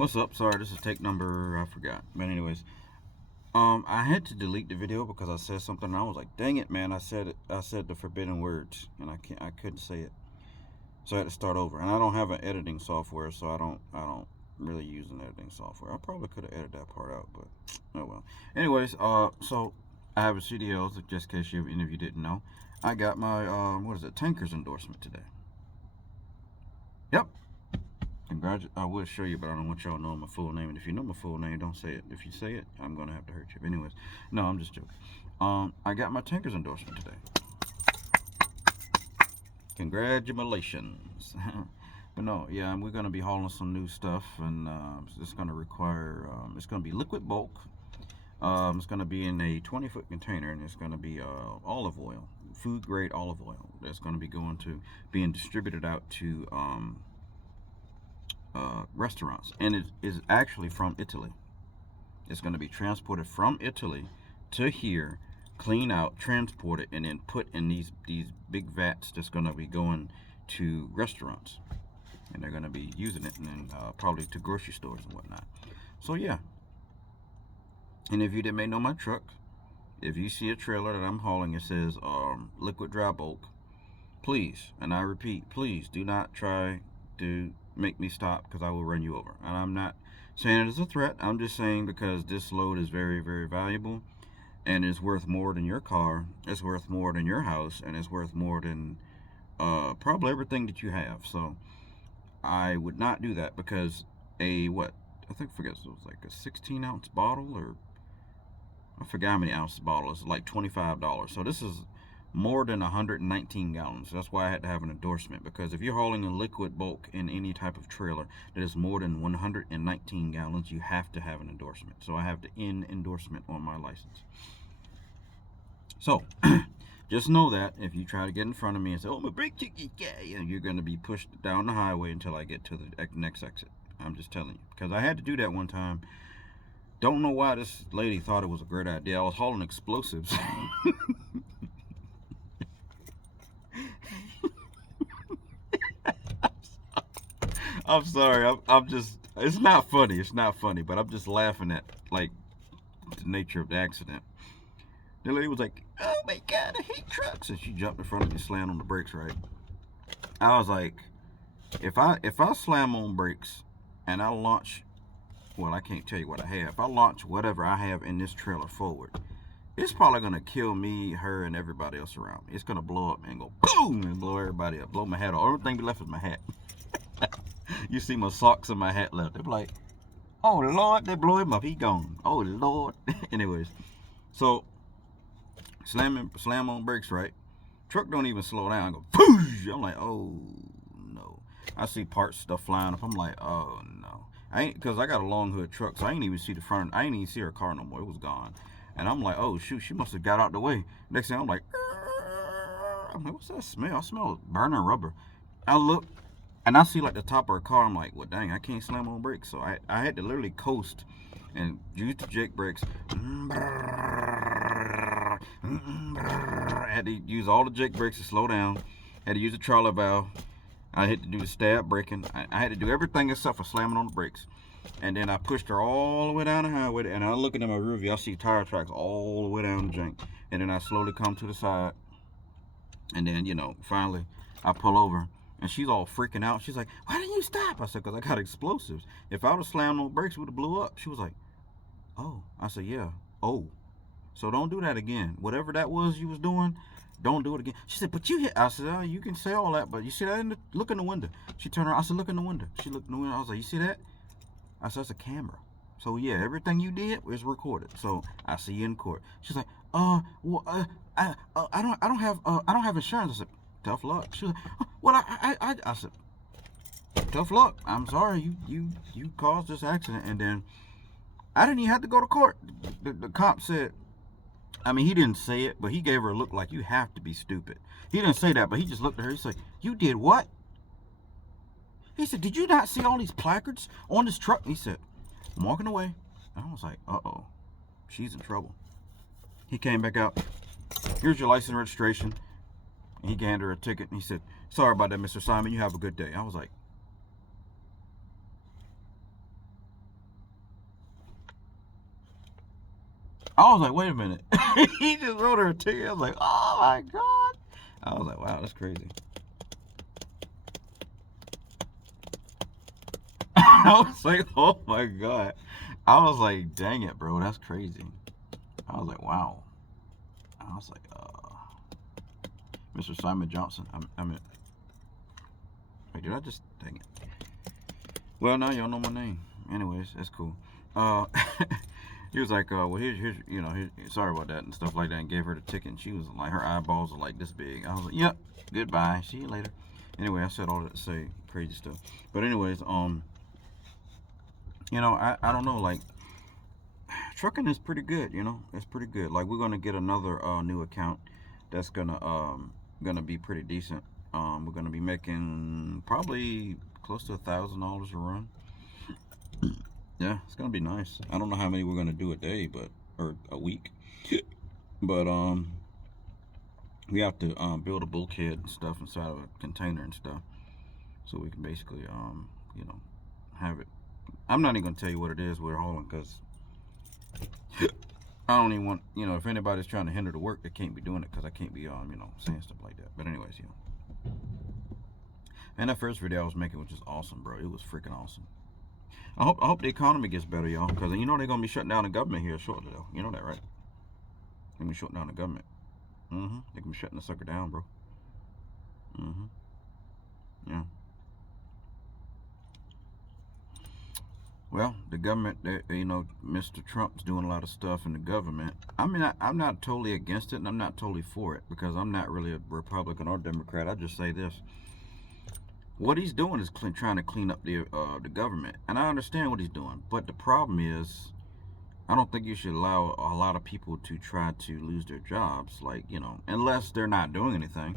What's up? Sorry, this is take number, I forgot. But anyways, I had to delete the video because I said something and I was like, dang it, man, I said the forbidden words and I couldn't say it. So I had to start over. And I don't have an editing software, so I don't really use an editing software. I probably could have edited that part out, but oh well. Anyways, so I have a CDL, just in case any of you didn't know. I got my what is it, Tankers endorsement today. Yep. I will show you, but I don't want y'all to know my full name. And if you know my full name, don't say it. If you say it, I'm gonna have to hurt you. But anyways, no, I'm just joking. I got my Tankers endorsement today. Congratulations. But no, yeah, we're gonna be hauling some new stuff, and it's gonna require. It's gonna be liquid bulk. It's gonna be in a 20-foot container, and it's gonna be olive oil, food grade olive oil. That's gonna be going to being distributed out to restaurants, and it is actually from Italy. It's going to be transported from Italy to here, clean out, transport it, and then put in these big vats that's going to be going to restaurants, and they're going to be using it, and then probably to grocery stores and whatnot. So yeah, and if you didn't know my truck, if you see a trailer that I'm hauling, it says liquid dry bulk. Please, and I repeat, please do not try to make me stop because I will run you over. And I'm not saying it as a threat. I'm just saying because this load is very, very valuable and is worth more than your car. It's worth more than your house, and it's worth more than probably everything that you have. So I would not do that because a what? I think I forget it was like a 16-ounce bottle, or I forgot how many ounces bottle. It's like $25. So this is more than 119 gallons. That's why I had to have an endorsement, because if you're hauling a liquid bulk in any type of trailer that is more than 119 gallons, you have to have an endorsement. So I have the N endorsement on my license. So just know that if you try to get in front of me and say, "Oh, my brake ticket guy," you're going to be pushed down the highway until I get to the next exit. I'm just telling you, because I had to do that one time. Don't know why this lady thought it was a great idea. I was hauling explosives. I'm sorry. I'm just. It's not funny. It's not funny. But I'm just laughing at like the nature of the accident. The lady was like, "Oh my god, I hate trucks," and she jumped in front of me, and slammed on the brakes. Right. I was like, if I slam on brakes, and I launch, well, I can't tell you what I have. If I launch whatever I have in this trailer forward, it's probably gonna kill me, her, and everybody else around me. It's gonna blow up and go boom and blow everybody up, blow my hat off. Only thing left is my hat. You see my socks and my hat left. They're like, "Oh Lord," they blow him up. He gone. Oh Lord. Anyways, so slam on brakes, right? Truck don't even slow down. I go poosh. I'm like, oh no. I see parts stuff flying up. I'm like, oh no. I ain't, because I got a long hood truck, so I ain't even see the front. I ain't even see her car no more. It was gone. And I'm like, oh shoot, she must have got out the way. Next thing I'm like, what's that smell? I smell burning rubber. I look, and I see like the top of her car. I'm like, well, dang, I can't slam on brakes. So I had to literally coast and use the jake brakes. I had to use all the jake brakes to slow down. I had to use the trolley valve. I had to do the stab braking. I had to do everything except for slamming on the brakes. And then I pushed her all the way down the highway. And I look at my rear view. I see tire tracks all the way down the jank. And then I slowly come to the side. And then, finally I pull over. And she's all freaking out. She's like, "Why didn't you stop?" I said, "Because I got explosives. If I would have slammed on brakes, it would have blew up." She was like, "Oh." I said, "Yeah. Oh. So don't do that again. Whatever that was you was doing, don't do it again." She said, "But you hit." I said, "Oh, you can say all that, but you see that look in the window." She turned around. I said, "Look in the window." She looked in the window. I was like, "You see that?" I said, "That's a camera." So yeah, everything you did was recorded. So I see you in court. She's like, well, I don't have insurance." I said, "Tough luck." She was like, "Well, I said, tough luck. I'm sorry you caused this accident." And then I didn't even have to go to court. The cop said, I mean, he didn't say it, but he gave her a look like, "You have to be stupid." He didn't say that, but he just looked at her. He said, "You did what?" He said, "Did you not see all these placards on this truck?" He said, "I'm walking away." And I was like, uh-oh, she's in trouble. He came back out. "Here's your license and registration." And he handed her a ticket, and he said, "Sorry about that, Mr. Simon. You have a good day." I was like, I was like, wait a minute. He just wrote her a ticket. I was like, oh my God. I was like, wow, that's crazy. I was like, oh my God. I was like, dang it, bro, that's crazy. I was like, wow. I was like, Mr. Simon Johnson. I mean, wait, did I just, dang it. Well, now y'all know my name. Anyways, that's cool. Uh, he was like, well, here's, sorry about that and stuff like that, and gave her the ticket. And she was like, her eyeballs are like this big. I was like, yep, goodbye, see you later. Anyway, I said all that to say crazy stuff. But anyways, I don't know, like, trucking is pretty good. It's pretty good. Like, we're gonna get another new account that's gonna be pretty decent. We're gonna be making probably close to $1,000 a run. Yeah, it's gonna be nice. I don't know how many we're gonna do a day, or a week, but we have to build a bulkhead and stuff inside of a container and stuff, so we can basically you know have it. I'm not even gonna tell you what it is we're hauling because I don't even want if anybody's trying to hinder the work, they can't be doing it because I can't be saying stuff like that. But anyways, and that first video I was making was just awesome, bro. It was freaking awesome. I hope the economy gets better, y'all, because they're gonna be shutting down the government here shortly, though. You know that, right? They're gonna be shutting down the government. They're gonna be shutting the sucker down, bro. Yeah. Well, the government, Mr. Trump's doing a lot of stuff in the government. I mean, I'm not totally against it, and I'm not totally for it, because I'm not really a Republican or Democrat. I just say this. What he's doing is trying to clean up the government, and I understand what he's doing. But the problem is, I don't think you should allow a lot of people to try to lose their jobs, like unless they're not doing anything.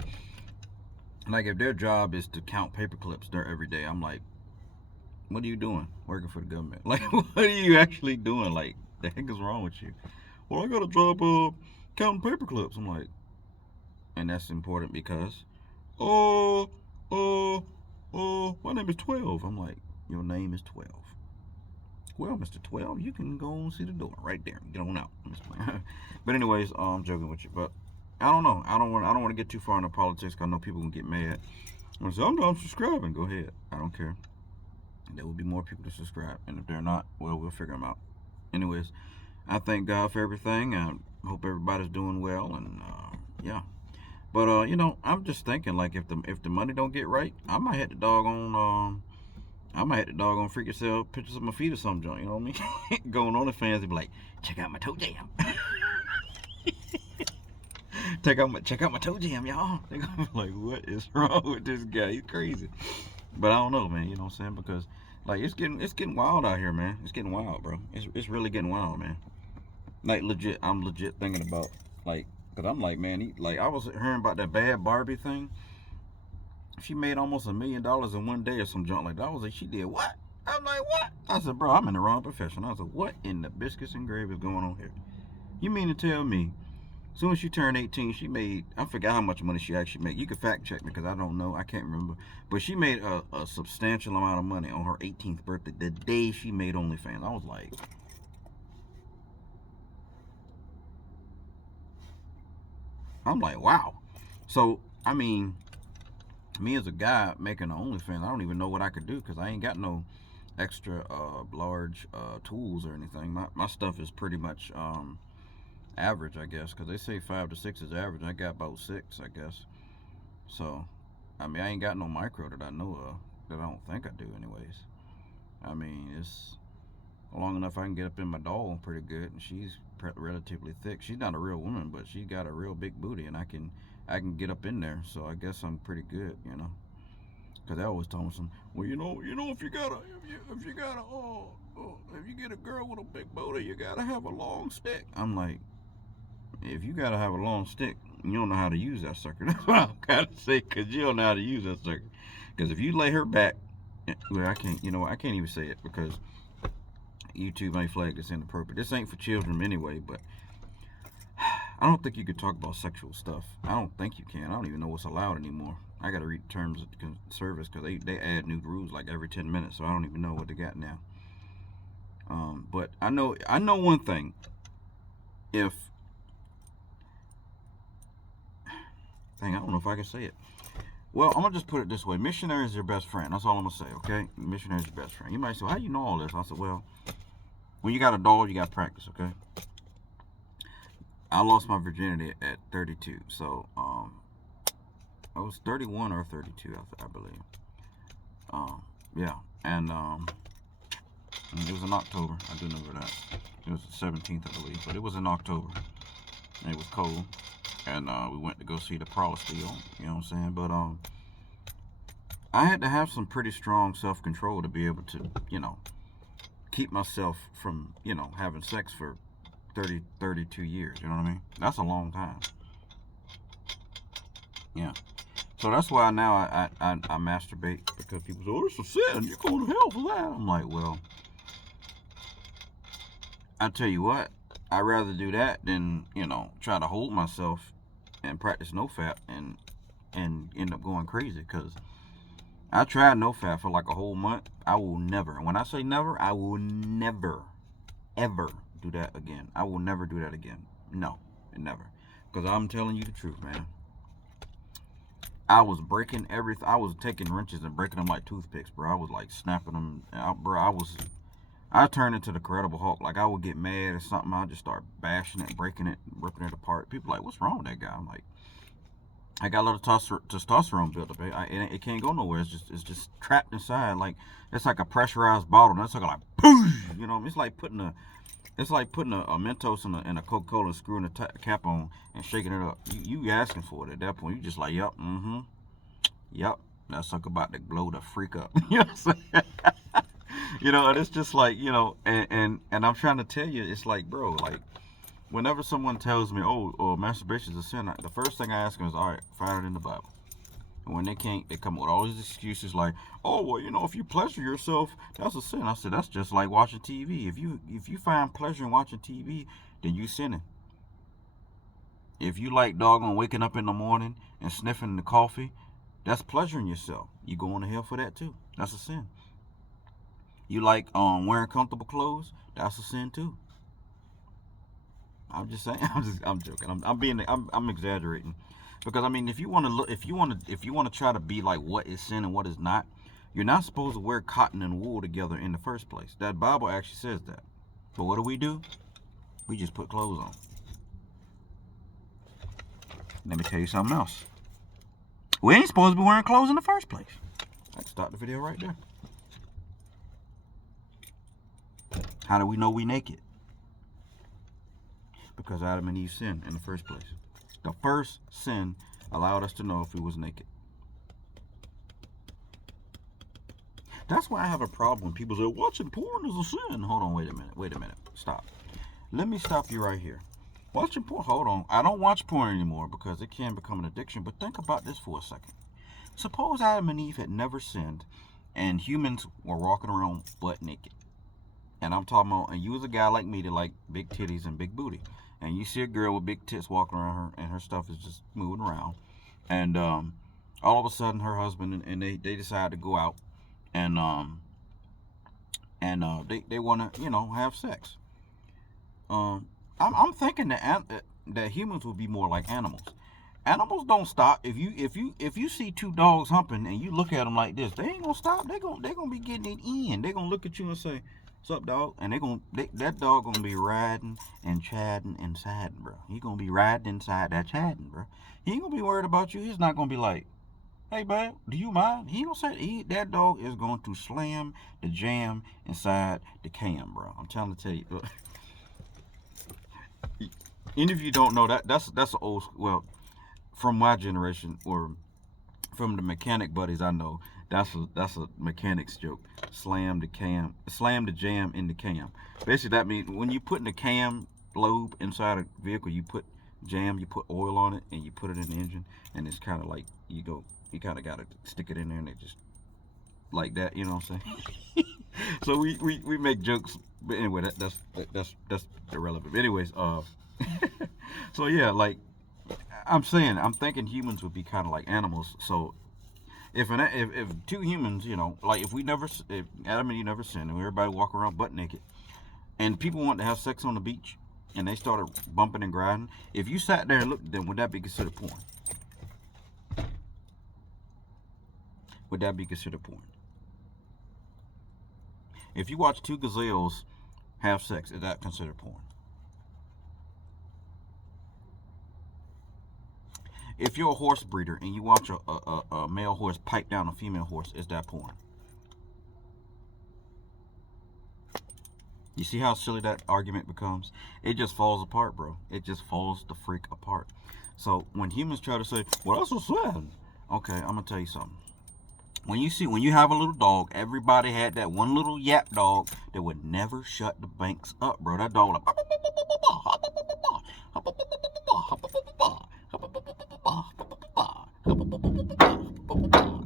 Like if their job is to count paper clips there every day, I'm like, what are you doing working for the government? Like, what are you actually doing? Like, the heck is wrong with you? Well, I got a job counting paper clips. I'm like, and that's important because, oh, my name is 12. I'm like, your name is 12. Well, Mr. 12, you can go and see the door right there. Get on out. But anyways, I'm joking with you. But I don't know. I don't want to get too far into politics because I know people can get mad. I say, I'm not subscribing. Go ahead. I don't care. There will be more people to subscribe, and if they're not, well, we'll figure them out. Anyways, I thank God for everything. I hope everybody's doing well, and yeah. But I'm just thinking, like, if the money don't get right, I might have to doggone freak yourself pictures of my feet or some joint. You know what I mean? Going on the fans and be like, check out my toe jam. check out my toe jam, y'all. They're gonna be like, what is wrong with this guy? He's crazy. But I don't know, man. You know what I'm saying? Because like it's getting wild out here, man. It's getting wild, bro. It's really getting wild, man. Like legit, I'm legit thinking about like, cause I'm like, man, like I was hearing about that Bad Barbie thing. She made almost $1 million in one day or some junk like that. I was like, she did what? I'm like, what? I said, bro, I'm in the wrong profession. I was like, what in the biscuits and gravy is going on here? You mean to tell me as soon as she turned 18, she made, I forgot how much money she actually made. You can fact check me because I don't know. I can't remember. But she made a substantial amount of money on her 18th birthday, the day she made OnlyFans. I was like, wow. So, I mean, me as a guy making an OnlyFans, I don't even know what I could do because I ain't got no extra large tools or anything. My stuff is pretty much average, I guess, because they say 5 to 6 is average. I got about 6, I guess. So, I mean, I ain't got no micro that I know of, that I don't think I do, anyways. I mean, it's long enough I can get up in my doll pretty good, and she's relatively thick. She's not a real woman, but she got a real big booty, and I can get up in there. So I guess I'm pretty good, Because they always tell me some. Well, if you get a girl with a big booty, you gotta have a long stick. I'm like, if you gotta have a long stick, you don't know how to use that sucker. That's what I'm gotta say, cause you don't know how to use that sucker. Cause if you lay her back, well, I can't. I can't even say it because YouTube ain't flagged this inappropriate. This ain't for children anyway. But I don't think you could talk about sexual stuff. I don't think you can. I don't even know what's allowed anymore. I gotta read the terms of service because they add new rules like every 10 minutes. So I don't even know what they got now. But I know one thing. if dang, I don't know if I can say it. Well, I'm gonna just put it this way: missionary is your best friend. That's all I'm gonna say. Okay, missionary is your best friend. You might say, well, "How do you know all this?" I said, "Well, when you got a dog, you got practice." Okay. I lost my virginity at 32, so I was 31 or 32, I believe. Um, yeah, and it was in October. I do remember that. It was the 17th, I believe, but it was in October. And it was cold, and we went to go see the Prowler Steel. You know what I'm saying? But I had to have some pretty strong self-control to be able to, keep myself from, having sex for 32 years. You know what I mean? That's a long time. Yeah. So that's why now I masturbate, because people say, "Oh, it's a sin. You're going to hell for that." I'm like, well, I tell you what, I'd rather do that than try to hold myself and practice no fap and end up going crazy. Because I tried no fap for like a whole month. I will never. When I say never, I will never, ever do that again. I will never do that again. No, never. Because I'm telling you the truth, man. I was breaking everything. I was taking wrenches and breaking them like toothpicks, bro. I was like snapping them out, bro. I turned into the Incredible Hulk. Like, I would get mad or something, I'd just start bashing it, breaking it, ripping it apart. People like, "What's wrong with that guy?" I'm like, I got a lot of testosterone built up. It can't go nowhere. It's just trapped inside. Like, it's like a pressurized bottle. That's like poosh. It's like putting a Mentos in a Coca-Cola and screwing the cap on and shaking it up. You asking for it at that point. You just like, yep, yep. That sucker about to blow the freak up. You know what I'm saying? And it's just like, and I'm trying to tell you, it's like, bro, like, whenever someone tells me, oh, masturbation is a sin, the first thing I ask them is, all right, find it in the Bible. And when they can't, they come up with all these excuses like, "Oh, well, if you pleasure yourself, that's a sin." I said, that's just like watching TV. If you find pleasure in watching TV, then you sinning. If you like doggone waking up in the morning and sniffing the coffee, that's pleasuring yourself. You going to hell for that too. That's a sin. You like wearing comfortable clothes, that's a sin too. I'm just saying. I'm joking. I'm exaggerating, because I mean, if you want to look, if you want to try to be like what is sin and what is not, you're not supposed to wear cotton and wool together in the first place. That Bible actually says that. But what do? We just put clothes on. Let me tell you something else. We ain't supposed to be wearing clothes in the first place. I can stop the video right there. How do we know we naked? Because Adam and Eve sinned in the first place. The first sin allowed us to know if we was naked. That's why I have a problem when people say watching porn is a sin. Hold on, wait a minute. Stop. Let me stop you right here. Watching porn, hold on. I don't watch porn anymore because it can become an addiction, but think about this for a second. Suppose Adam and Eve had never sinned and humans were walking around butt naked. And I'm talking about, and you was a guy like me that like big titties and big booty. And you see a girl with big tits walking around her, and her stuff is just moving around. And all of a sudden, her husband and they decide to go out, and they want to have sex. I'm thinking that humans would be more like animals. Animals don't stop. If you see two dogs humping and you look at them like this, they ain't gonna stop. They gonna be getting it in. They gonna look at you and say, "What's up, dog?" And that dog gonna be riding and chatting inside, bro. He gonna be riding inside that chatting, bro. He ain't gonna be worried about you. He's not gonna be like, "Hey, babe, do you mind?" He gonna say that dog is going to slam the jam inside the cam, bro. I'm trying to tell you. Any of you don't know that's an old, well, from my generation, or from the mechanic buddies I know, that's a mechanic's joke. Slam the jam in the cam. Basically, that means when you put in the cam lobe inside a vehicle, you put oil on it, and you put it in the engine, and it's kind of like you kind of got to stick it in there, and it just like that. You know what I'm saying? So we make jokes, but anyway, that's irrelevant. Anyways, so yeah, like I'm thinking humans would be kind of like animals. So if two humans, like if Adam and Eve never sinned and everybody walk around butt naked, and people want to have sex on the beach, and they started bumping and grinding, if you sat there and looked at them, would that be considered porn? Would that be considered porn? If you watch two gazelles have sex, is that considered porn? If you're a horse breeder and you watch a male horse pipe down a female horse, is that porn? You see how silly that argument becomes? It just falls apart, bro. It just falls the freak apart. So when humans try to say, well, that's a sin. Okay, I'm going to tell you something. When you have a little dog, everybody had that one little yap dog that would never shut the banks up, bro. That dog like,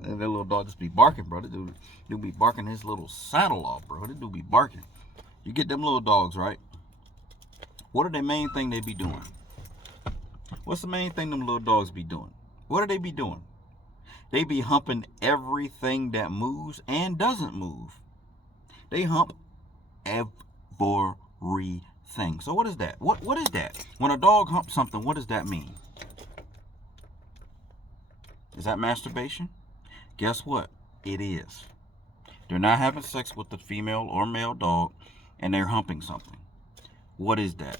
and that little dog just be barking, bro. That dude be barking his little saddle off, bro. That dude be barking. You get them little dogs, right? What are the main thing they be doing? What's the main thing them little dogs be doing? What do they be doing? They be humping everything that moves and doesn't move. They hump everything. So what is that? What is that? When a dog humps something, what does that mean? Is that masturbation? Guess what? It is. They're not having sex with the female or male dog, and they're humping something. What is that?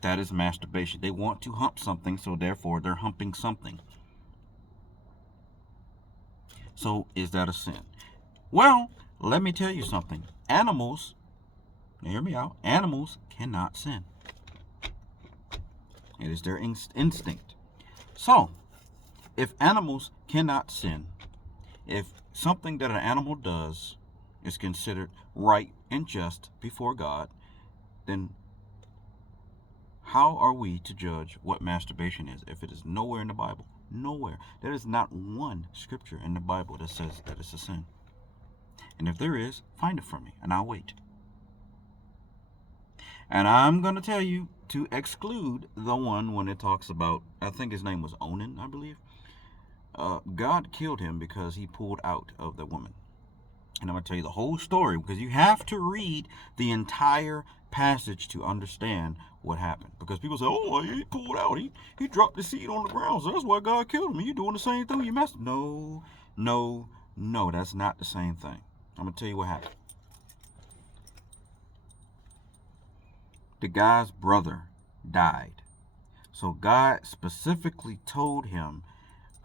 That is masturbation. They want to hump something, so therefore they're humping something. So is that a sin? Well, let me tell you something. Animals, hear me out, animals cannot sin. It is their instinct. So, if animals cannot sin, if something that an animal does is considered right and just before God, then how are we to judge what masturbation is if it is nowhere in the Bible? Nowhere. There is not one scripture in the Bible that says that it's a sin. And if there is, find it for me, and I'll wait. And I'm going to tell you to exclude the one when it talks about, I think his name was Onan, I believe. God killed him because he pulled out of the woman. And I'm going to tell you the whole story, because you have to read the entire passage to understand what happened. Because people say, oh, he pulled out. He dropped the seed on the ground, so that's why God killed him. And you doing the same thing. You messed. No, that's not the same thing. I'm going to tell you what happened. The guy's brother died. So God specifically told him,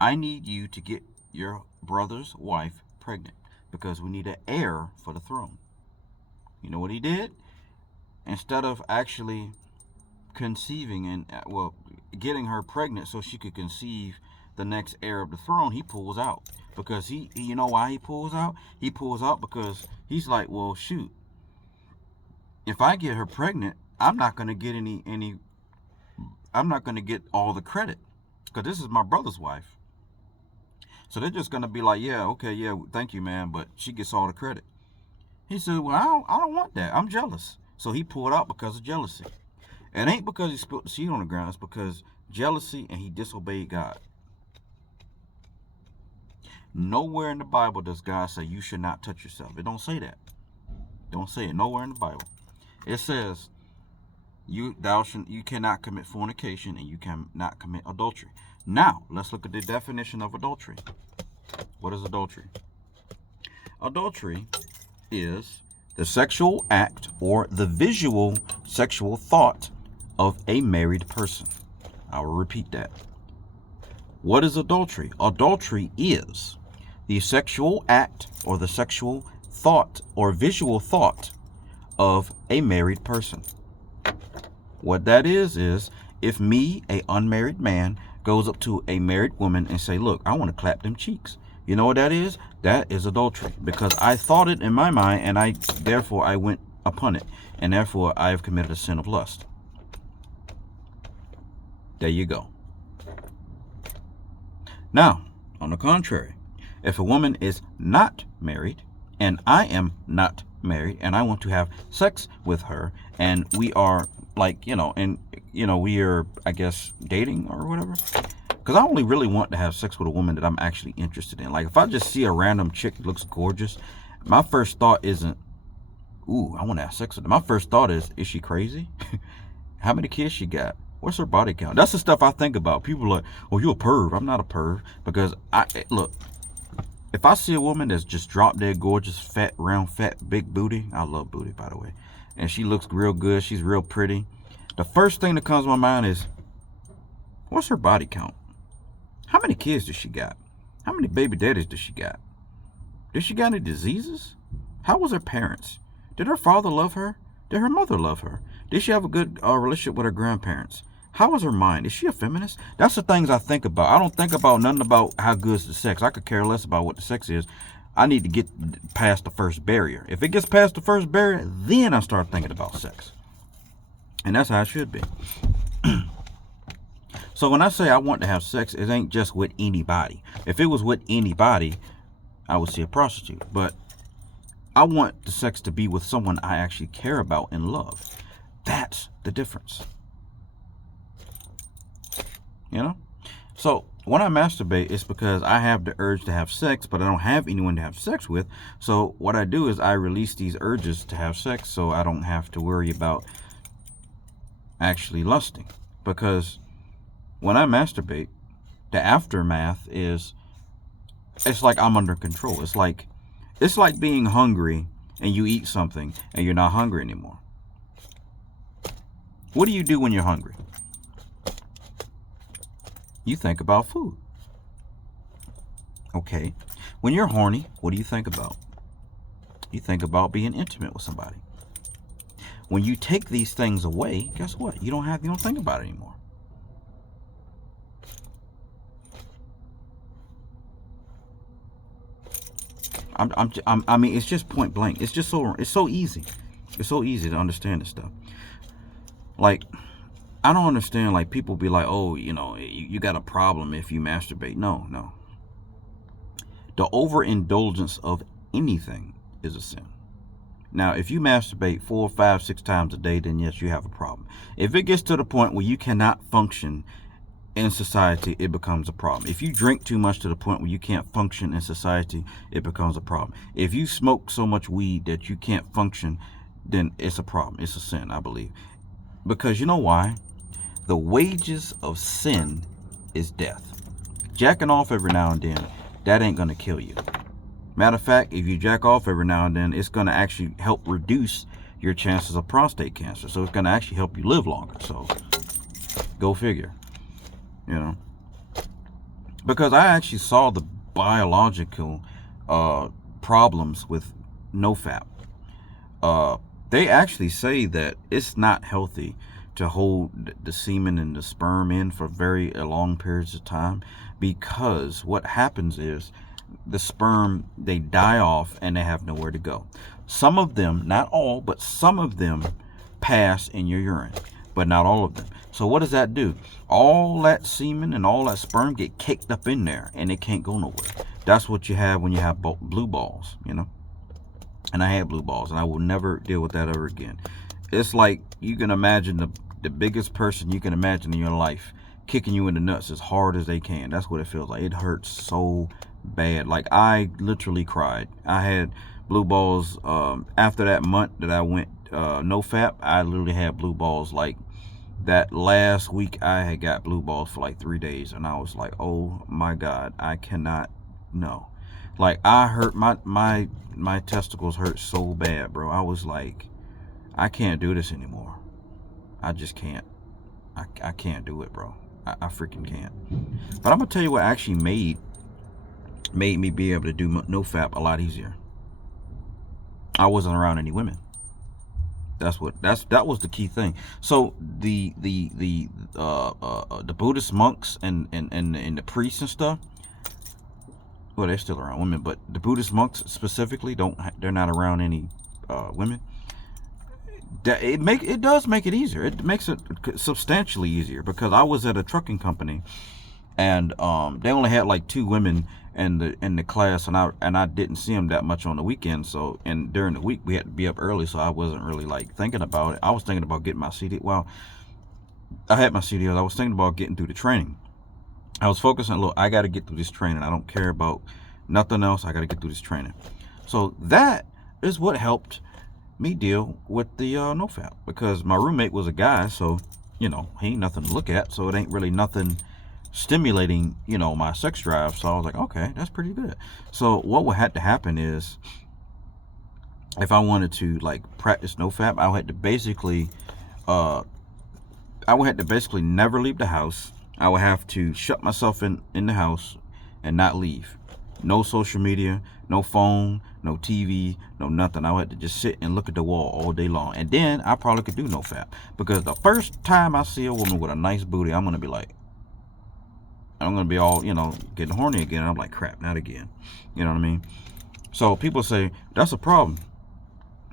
I need you to get your brother's wife pregnant, because we need an heir for the throne. You know what he did? Instead of actually conceiving and, getting her pregnant so she could conceive the next heir of the throne, he pulls out. Because you know why he pulls out? He pulls out because he's like, well, shoot, if I get her pregnant, I'm not going to get I'm not going to get all the credit, because this is my brother's wife. So they're just going to be like, yeah, okay, yeah, thank you, man, but she gets all the credit. He said, well, I don't want that. I'm jealous. So he pulled out because of jealousy. It ain't because he spilled the seed on the ground. It's because jealousy, and he disobeyed God. Nowhere in the Bible does God say you should not touch yourself. It don't say that. Don't say it nowhere in the Bible. It says you cannot commit fornication, and you cannot commit adultery. Now, let's look at the definition of adultery. What is adultery? Adultery is the sexual act or the visual sexual thought of a married person. I will repeat that. What is adultery? Adultery is the sexual act or the sexual thought or visual thought of a married person. What that is if me, a unmarried man, goes up to a married woman and say, look, I want to clap them cheeks. You know what that is? That is adultery, because I thought it in my mind, and therefore I went upon it, and therefore I have committed a sin of lust. There you go. Now, on the contrary, if a woman is not married, and I am not married, and I want to have sex with her, and we are we are, I guess, dating or whatever, because I only really want to have sex with a woman that I'm actually interested in. Like, if I just see a random chick that looks gorgeous, my first thought isn't, ooh, I want to have sex with her. My first thought is she crazy? How many kids she got? What's her body count? That's the stuff I think about. People are like, oh, you a perv. I'm not a perv. Because look, if I see a woman that's just drop dead gorgeous, fat, round, fat, big booty, I love booty, by the way, and she looks real good, she's real pretty, the first thing that comes to my mind is, what's her body count? How many kids does she got? How many baby daddies does she got? Does she got any diseases? How was her parents? Did her father love her? Did her mother love her? Did she have a good relationship with her grandparents? How was her mind? Is she a feminist? That's the things I think about. I don't think about nothing about how good's the sex. I could care less about what the sex is. I need to get past the first barrier. If it gets past the first barrier, then I start thinking about sex. And that's how it should be. So when I say I want to have sex, it ain't just with anybody. If it was with anybody, I would see a prostitute. But I want the sex to be with someone I actually care about and love. That's the difference. You know? So when I masturbate, it's because I have the urge to have sex, but I don't have anyone to have sex with. So what I do is I release these urges to have sex so I don't have to worry about actually lusting. Because when I masturbate, the aftermath is, it's like I'm under control. It's like being hungry and you eat something and you're not hungry anymore. What do you do when you're hungry? You think about food. Okay. When you're horny, what do you think about? You think about being intimate with somebody. When you take these things away, guess what? You don't think about it anymore. I mean, it's just point blank. It's so easy. It's so easy to understand this stuff. Like, I don't understand, like, people be like, oh, you got a problem if you masturbate. No. The overindulgence of anything is a sin. Now, if you masturbate 4, 5, 6 times a day, then yes, you have a problem. If it gets to the point where you cannot function in society, it becomes a problem. If you drink too much to the point where you can't function in society, it becomes a problem. If you smoke so much weed that you can't function, then it's a problem. It's a sin, I believe. Because you know why? The wages of sin is death. Jacking off every now and then, that ain't going to kill you. Matter of fact, if you jack off every now and then, it's going to actually help reduce your chances of prostate cancer. So it's going to actually help you live longer. So go figure. Because I actually saw the biological problems with NoFap. They actually say that it's not healthy to hold the semen and the sperm in for very long periods of time, because what happens is the sperm, they die off and they have nowhere to go. Some of them, not all, but some of them pass in your urine, but not all of them. So what does that do? All that semen and all that sperm get caked up in there and it can't go nowhere. That's what you have when you have blue balls, And I had blue balls, and I will never deal with that ever again. It's like you can imagine the biggest person you can imagine in your life kicking you in the nuts as hard as they can. That's what it feels like. It hurts so bad. Like, I literally cried. I had blue balls after that month that I went NoFap. I literally had blue balls. Like, that last week I had got blue balls for like 3 days, and I was like, oh my God, I cannot, no. Like, I hurt, my testicles hurt so bad, bro. I was like, I can't do this anymore. I just can't. I can't do it, bro. I freaking can't. But I'm gonna tell you what actually made me be able to do NoFap a lot easier. I wasn't around any women. That was the key thing. So the Buddhist monks and the priests and stuff, well, they're still around women, but the Buddhist monks specifically they're not around any women. It does make it easier. It makes it substantially easier, because I was at a trucking company, and they only had like 2 women in the class, and I didn't see them that much on the weekend. So, and during the week we had to be up early, so I wasn't really like thinking about it. I was thinking about getting my CD. Well, I had my CDLs. I was thinking about getting through the training. I was focusing. Look, I got to get through this training. I don't care about nothing else. I got to get through this training. So that is what helped me deal with the NoFap, because my roommate was a guy, so he ain't nothing to look at, so it ain't really nothing stimulating my sex drive. So I was like, okay, that's pretty good. So what would have to happen is, if I wanted to like practice NoFap, I would have to basically never leave the house. I would have to shut myself in the house and not leave. No social media, no phone, no TV, no nothing. I would have to just sit and look at the wall all day long. And then I probably could do NoFap, because the first time I see a woman with a nice booty, I'm gonna be all, getting horny again. And I'm like, crap, not again. You know what I mean? So people say, that's a problem.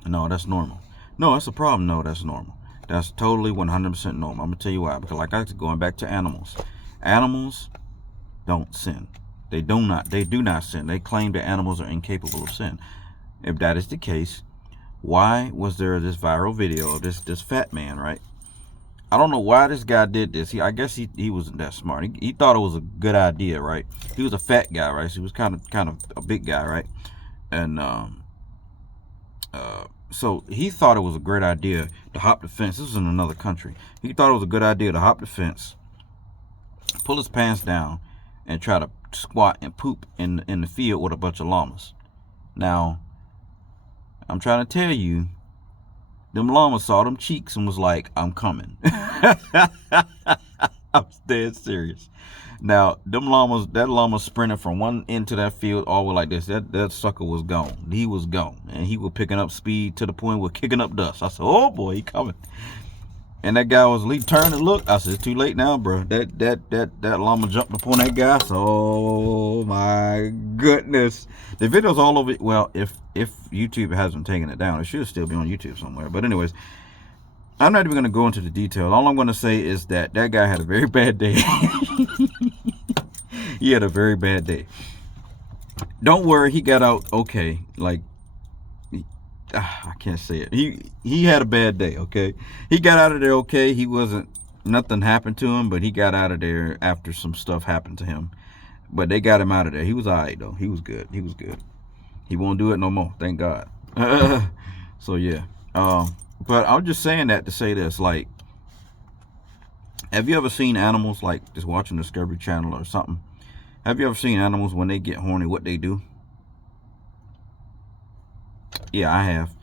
No, that's normal. No, that's a problem. No, that's normal. That's totally 100% normal. I'm going to tell you why. Because like I said, going back to animals. Animals don't sin. They do not sin. They claim that animals are incapable of sin. If that is the case, why was there this viral video of this fat man, right? I don't know why this guy did this. I guess he wasn't that smart. He thought it was a good idea, right? He was a fat guy, right? So he was kind of a big guy, right? And so he thought it was a great idea to hop the fence. This was in another country. He thought it was a good idea to hop the fence, pull his pants down, and try to squat and poop in the field with a bunch of llamas. Now, I'm trying to tell you, them llamas saw them cheeks and was like, I'm coming. I'm dead serious. Now, that llama sprinted from one end to that field all the way like this. That sucker was gone. He was gone. And he was picking up speed to the point where kicking up dust. I said, oh boy, he coming. And that guy was turned and looked. I said, it's too late now, bro. That llama jumped upon that guy. So, oh my goodness. The video's all over. Well, if YouTube hasn't taken it down, it should still be on YouTube somewhere. But anyways, I'm not even going to go into the details. All I'm going to say is that guy had a very bad day. He had a very bad day. Don't worry, he got out okay. Like, I can't say it. He had a bad day, okay? He got out of there okay. Nothing happened to him, but he got out of there after some stuff happened to him. But they got him out of there. He was all right, though. He was good. He won't do it no more, thank God. So, yeah. But I'm just saying that to say this, like, have you ever seen animals, like just watching Discovery Channel or something? Have you ever seen animals when they get horny, what they do? Yeah, I have.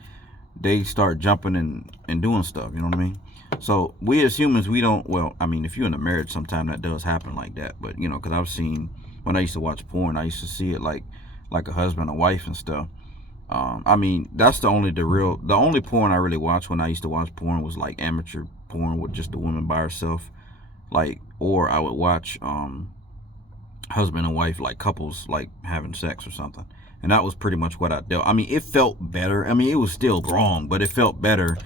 They start jumping and doing stuff, you know what I mean? So we as humans, we don't, well, I mean, if you're in a marriage, sometime that does happen like that. But, because I've seen, when I used to watch porn, I used to see it like a husband and wife and stuff. I mean, that's the only porn I really watched when I used to watch porn was like amateur porn with just the woman by herself. Like, or I would watch husband and wife, like couples, like having sex or something. And that was pretty much what I did. I mean, it felt better. I mean, it was still wrong, but it felt better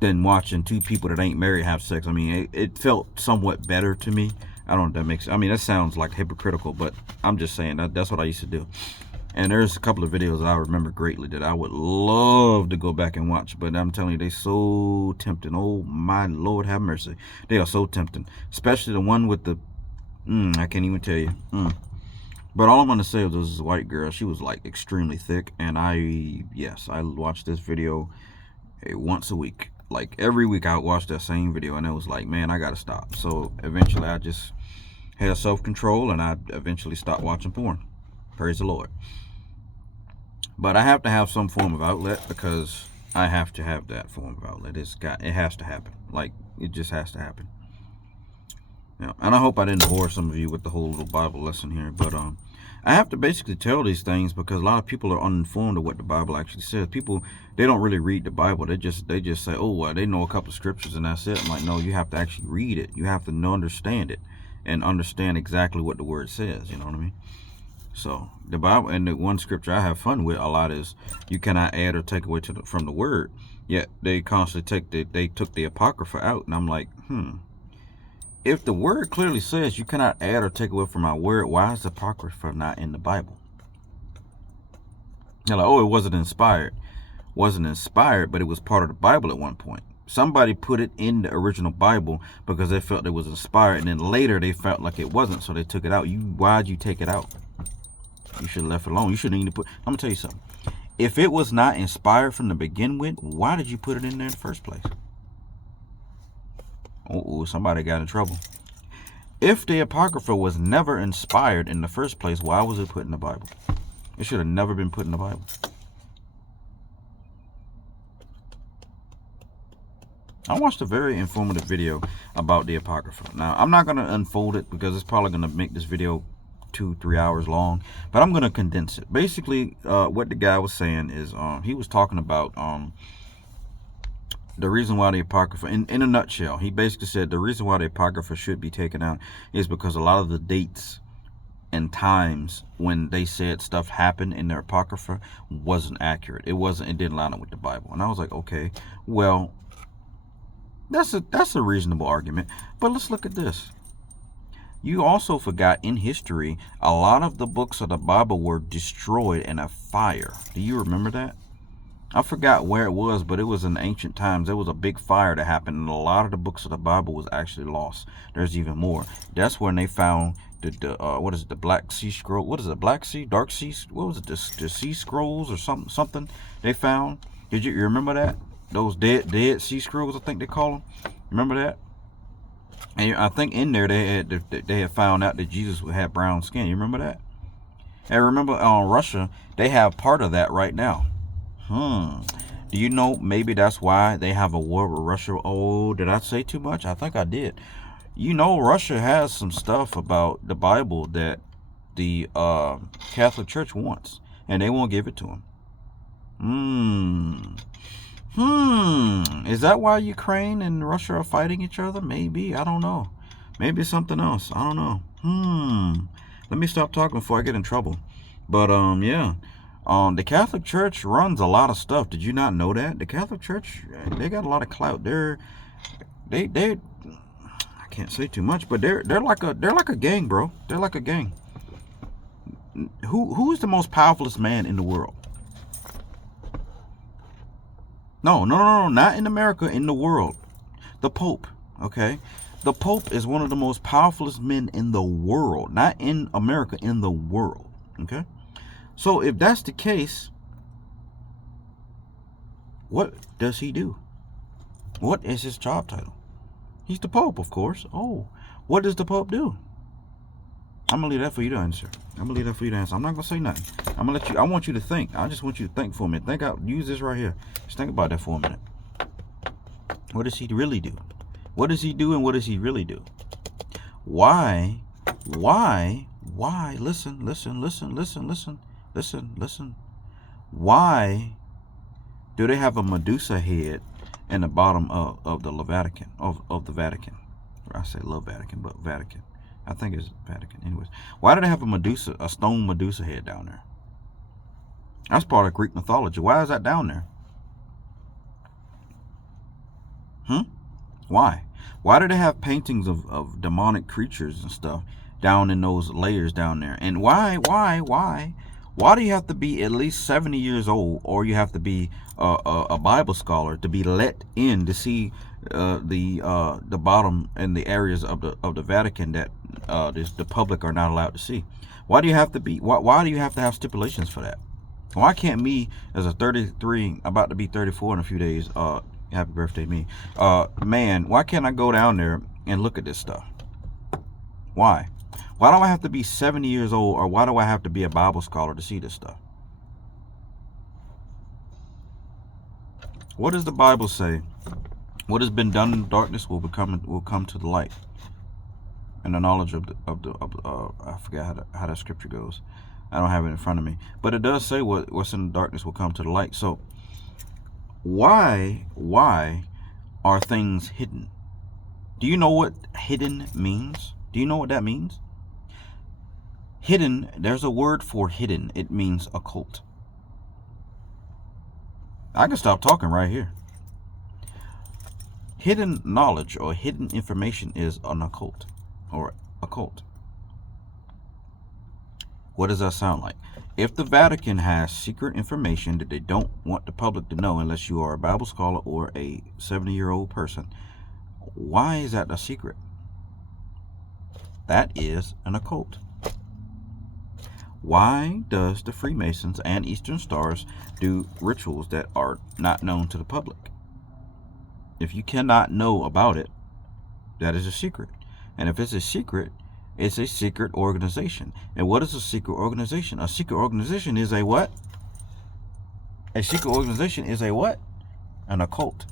than watching two people that ain't married have sex. I mean, it felt somewhat better to me. I don't know if that makes, I mean, that sounds like hypocritical, but I'm just saying that's what I used to do. And there's a couple of videos that I remember greatly that I would love to go back and watch. But I'm telling you, they're so tempting. Oh, my Lord, have mercy. They are so tempting. Especially the one with the, I can't even tell you. But all I'm going to say was this white girl. She was like extremely thick. And I watched this video once a week. Like every week I would watch that same video. And it was like, man, I got to stop. So eventually I just had self-control and I eventually stopped watching porn. Praise the Lord. But I have to have some form of outlet, because I have to have that form of outlet. It has to happen. Like, it just has to happen. Yeah. And I hope I didn't bore some of you with the whole little Bible lesson here. But I have to basically tell these things because a lot of people are uninformed of what the Bible actually says. People, they don't really read the Bible. They just say, oh, well, they know a couple of scriptures and that's it. I'm like, no, you have to actually read it. You have to understand it and understand exactly what the word says. You know what I mean? So the Bible, and the one scripture I have fun with a lot is you cannot add or take away from the word. Yet they constantly took the Apocrypha out, and I'm like, if the word clearly says you cannot add or take away from my word, why is the Apocrypha not in the Bible? They're like, oh, it wasn't inspired. Wasn't inspired, but it was part of the Bible at one point. Somebody put it in the original Bible because they felt it was inspired, and then later they felt like it wasn't, so they took it out. Why'd you take it out? You should have left it alone. You shouldn't even put. I'm gonna tell you something. If it was not inspired from the begin with, why did you put it in there in the first place? Oh, somebody got in trouble. If the Apocrypha was never inspired in the first place, why was it put in the Bible? It should have never been put in the Bible. I watched a very informative video about the Apocrypha. Now, I'm not going to unfold it because it's probably going to make this video 2-3 hours long, but I'm going to condense it. Basically, what the guy was saying is he was talking about the reason why the Apocrypha, in a nutshell, he basically said the reason why the Apocrypha should be taken out is because a lot of the dates and times when they said stuff happened in their Apocrypha wasn't accurate. It didn't line up with the Bible. And I was like, okay, well, that's a reasonable argument. But let's look at this. You also forgot in history, a lot of the books of the Bible were destroyed in a fire. Do you remember that? I forgot where it was, but it was in ancient times. There was a big fire that happened, and a lot of the books of the Bible was actually lost. There's even more. That's when they found what is it, the Black Sea Scroll? What is it, Black Sea, Dark Sea? What was it, the Sea Scrolls or something they found? Did you remember that? Those dead Sea Scrolls, I think they call them. Remember that? And I think in there they had found out that Jesus had brown skin. You remember that? And remember Russia, they have part of that right now. Do you know maybe that's why they have a war with Russia? Oh, did I say too much? I think I did. You know, Russia has some stuff about the Bible that the Catholic Church wants, and they won't give it to them. Is that why Ukraine and Russia are fighting each other? Maybe. I don't know. Maybe it's something else. I don't know. Let me stop talking before I get in trouble. But yeah. The Catholic Church runs a lot of stuff. Did you not know that? The Catholic Church, they got a lot of clout. They I can't say too much, but they're like a gang, bro. They're like a gang. Who's the most powerfulest man in the world? No, not in America, in the world. The Pope, okay? The Pope is one of the most powerfulest men in the world. Not in America, in the world, okay? So if that's the case, what does he do? What is his job title? He's the Pope, of course. Oh, what does the Pope do? I'm going to leave that for you to answer. I'm not going to say nothing. I'm going to let you, I want you to think. I just want you to think for a minute. Use this right here. Just think about that for a minute. What does he really do? What does he do and what does he really do? Why? Listen. Why do they have a Medusa head in the bottom of the Vatican, of the Vatican? I say love Vatican, but Vatican. I think it's Vatican. Anyways, why do they have a stone Medusa head down there? That's part of Greek mythology. Why is that down there? Why? Why do they have paintings of demonic creatures and stuff down in those layers down there? And why do you have to be at least 70 years old, or you have to be a Bible scholar to be let in to see the bottom and the areas of the Vatican that the public are not allowed to see? Why do you have to be? Why do you have to have stipulations for that? Why can't me, as a 33, about to be 34 in a few days, happy birthday me, man, why can't I go down there and look at this stuff? Why? Why do I have to be 70 years old, or why do I have to be a Bible scholar to see this stuff? What does the Bible say? What has been done in darkness will come to the light, and the knowledge of the I forgot how that scripture goes. I don't have it in front of me, but it does say what's in the darkness will come to the light. So why are things hidden? Do you know what hidden means? Do you know what that means? Hidden, there's a word for hidden. It means occult. I can stop talking right here. Hidden knowledge or hidden information is an occult, or occult. What does that sound like? If the Vatican has secret information that they don't want the public to know unless you are a Bible scholar or a 70-year-old person, why is that a secret? That is an occult. Why does the Freemasons and Eastern Stars do rituals that are not known to the public? If you cannot know about it, that is a secret. And if it's a secret organization. And what is a secret organization? A secret organization is a what? A secret organization is a what? An occult.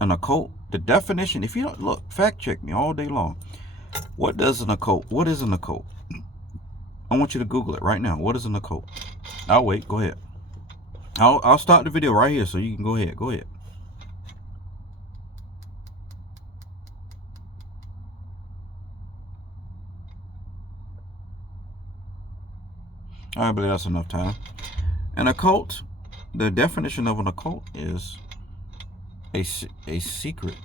An occult, the definition, if you don't look, fact check me all day long. What is an occult? I want you to Google it right now. What is an occult? I'll wait. Go ahead. I'll start the video right here so you can go ahead. Go ahead. I believe that's enough time. An occult, the definition of an occult is a secret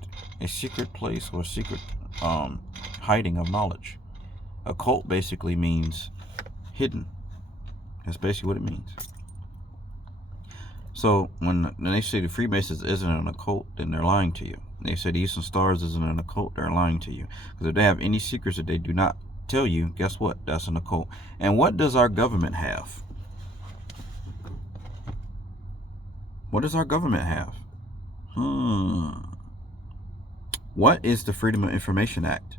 place or secret hiding of knowledge. Occult basically means hidden. That's basically what it means. So when they say the Freemasons isn't an occult, then they're lying to you. They say the Eastern Stars isn't an occult, they're lying to you. Because if they have any secrets that they do not tell you, guess what? That's an occult. And what does our government have? What does our government have? What is the Freedom of Information Act?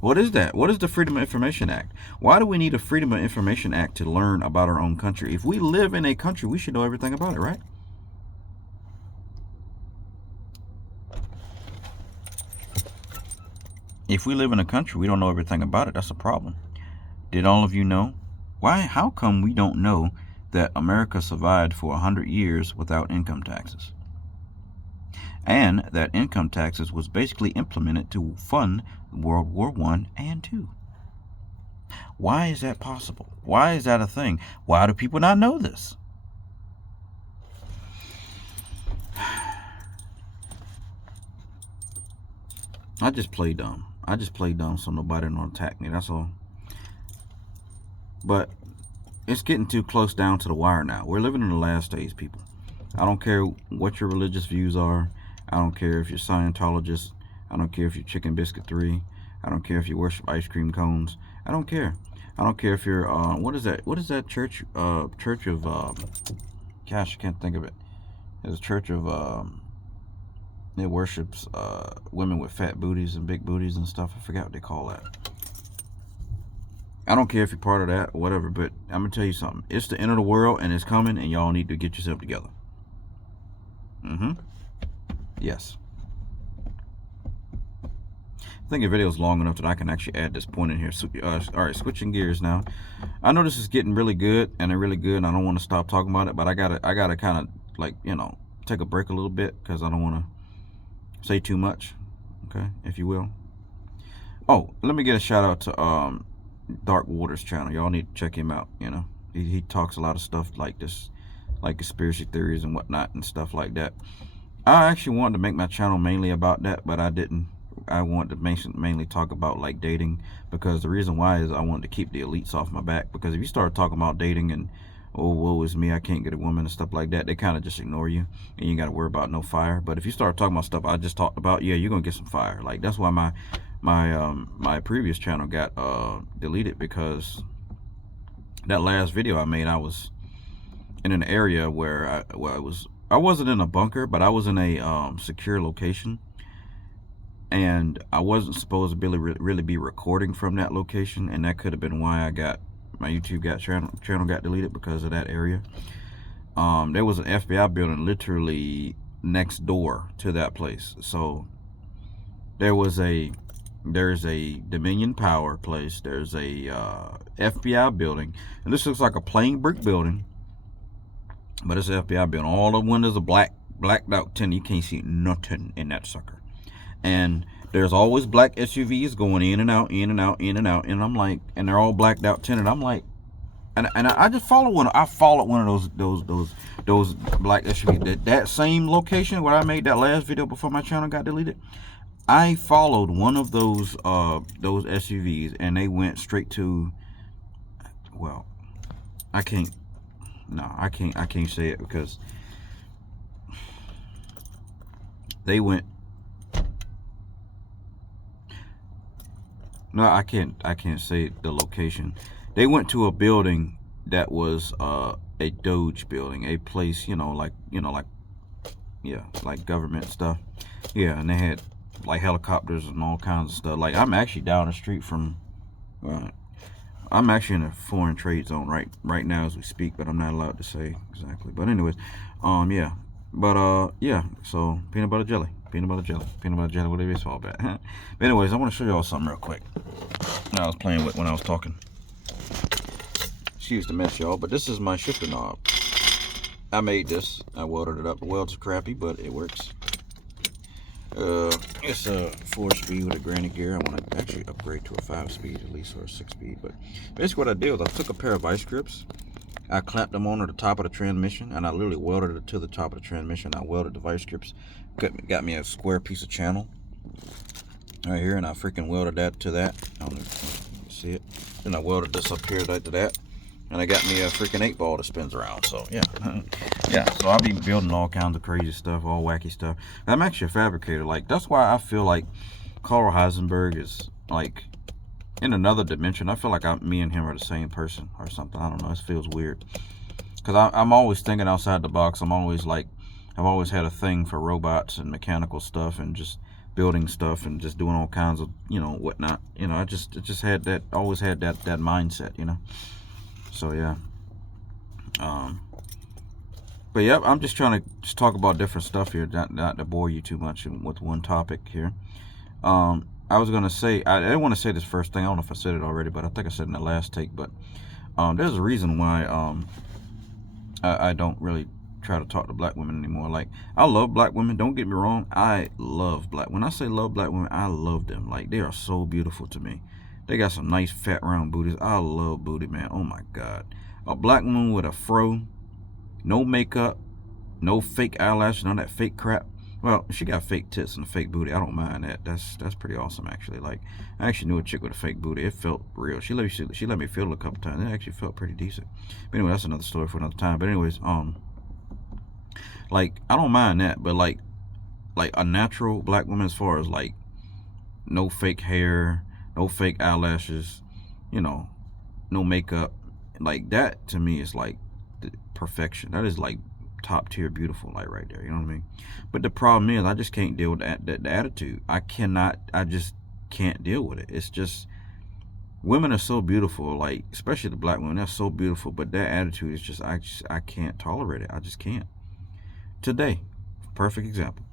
What is that? What is the Freedom of Information Act? Why do we need a Freedom of Information Act to learn about our own country? If we live in a country, we should know everything about it, right? If we live in a country, we don't know everything about it. That's a problem. Did all of you know? How come we don't know that America survived for 100 years without income taxes? And that income taxes was basically implemented to fund World War I and II. Why is that possible? Why is that a thing? Why do people not know this? I just play dumb. So nobody don't attack me. That's all. But it's getting too close down to the wire now. We're living in the last days, people. I don't care what your religious views are. I don't care if you're Scientologist. I don't care if you're Chicken Biscuit 3. I don't care if you worship ice cream cones. I don't care. I don't care if you're what is that church? Church of gosh, I can't think of it. It's a church of it worships women with fat booties and big booties and stuff. I forgot what they call that. I don't care if you're part of that or whatever, but I'm gonna tell you something. It's the end of the world and it's coming, and y'all need to get yourself together. Yes. I think your video is long enough that I can actually add this point in here. So, all right, switching gears now. I know this is getting really good, and I don't want to stop talking about it, but I gotta kind of, like, take a break a little bit because I don't want to say too much. Okay, if you will. Oh, let me get a shout out to Dark Waters channel. Y'all need to check him out. He talks a lot of stuff like this, like conspiracy theories and whatnot and stuff like that. I actually wanted to make my channel mainly about that, but I didn't. I wanted to mainly talk about like dating, because the reason why is I wanted to keep the elites off my back. Because if you start talking about dating and, oh, woe is me, I can't get a woman and stuff like that, they kind of just ignore you and you ain't got to worry about no fire. But if you start talking about stuff I just talked about, yeah, you're gonna get some fire. Like, that's why my previous channel got deleted, because that last video I made, I was in an area where I wasn't in a bunker, but I was in a secure location, and I wasn't supposed to really be recording from that location, and that could have been why my YouTube channel got deleted, because of that area. There was an FBI building literally next door to that place. So there's a Dominion Power place, there's a FBI building, and this looks like a plain brick building, but it's an FBI building. All the windows are blacked out tinted. You can't see nothing in that sucker. And there's always black SUVs going in and out, in and out, in and out. And I'm like, and they're all blacked out tinted. I'm like, and I just followed one. I followed one of those black SUVs. That same location where I made that last video before my channel got deleted. I followed one of those SUVs, and they went straight to, well, I can't say it, because they went No, I can't say the location. They went to a building that was a Doge building, a place, like yeah, like government stuff. Yeah, and they had like helicopters and all kinds of stuff. Like I'm actually down the street from. Uh, I'm actually in a foreign trade zone right now as we speak, but I'm not allowed to say exactly. But anyways, yeah. But yeah. So peanut butter jelly, peanut butter jelly, peanut butter jelly, whatever it's all about. But anyways, I want to show y'all something real quick. I was playing with when I was talking. Excuse the mess, y'all, but this is my shifter knob. I made this. I welded it up. The welds are crappy, but it works. It's a 4-speed with a granny gear. I want to actually upgrade to a 5-speed at least, or a 6-speed. But basically what I did was I took a pair of vice grips. I clamped them onto the top of the transmission, and I literally welded it to the top of the transmission. I welded the vice grips, got me a square piece of channel right here, and I freaking welded that to that. I don't know if you can see it. Then I welded this up here to that. And I got me a freaking 8-ball that spins around. So yeah. Yeah, so I'll be building all kinds of crazy stuff, all wacky stuff. I'm actually a fabricator. Like, that's why I feel like Carl Heisenberg is like in another dimension. I feel like me and him are the same person or something. I don't know, it feels weird, because I'm always thinking outside the box. I've always had a thing for robots and mechanical stuff and just building stuff and just doing all kinds of whatnot. I just had that, always had that mindset. So yeah. But yep, I'm just trying to just talk about different stuff here, not to bore you too much with one topic here. I was gonna say, I didn't want to say this first thing. I don't know if I said it already, but I think I said in the last take. But there's a reason why I don't really try to talk to black women anymore. Like, I love black women. Don't get me wrong. I love black. When I say love black women, I love them. Like, they are so beautiful to me. They got some nice fat round booties. I love booty, man. Oh my God. A black woman with a fro, no makeup, no fake eyelashes, none of that fake crap. Well, she got fake tits and a fake booty. I don't mind that. That's pretty awesome, actually. Like, I actually knew a chick with a fake booty. It felt real. She let me feel it a couple times. It actually felt pretty decent. But anyway, that's another story for another time. But anyways, like, I don't mind that. But like a natural black woman, as far as like no fake hair, no fake eyelashes, no makeup, like that to me is like perfection. That is like top tier beautiful, like right there. You know what I mean? But the problem is, I just can't deal with the attitude. I just can't deal with it. It's just, women are so beautiful, like especially the black women. They're so beautiful, but their attitude is just I can't tolerate it. I just can't. Today, perfect example.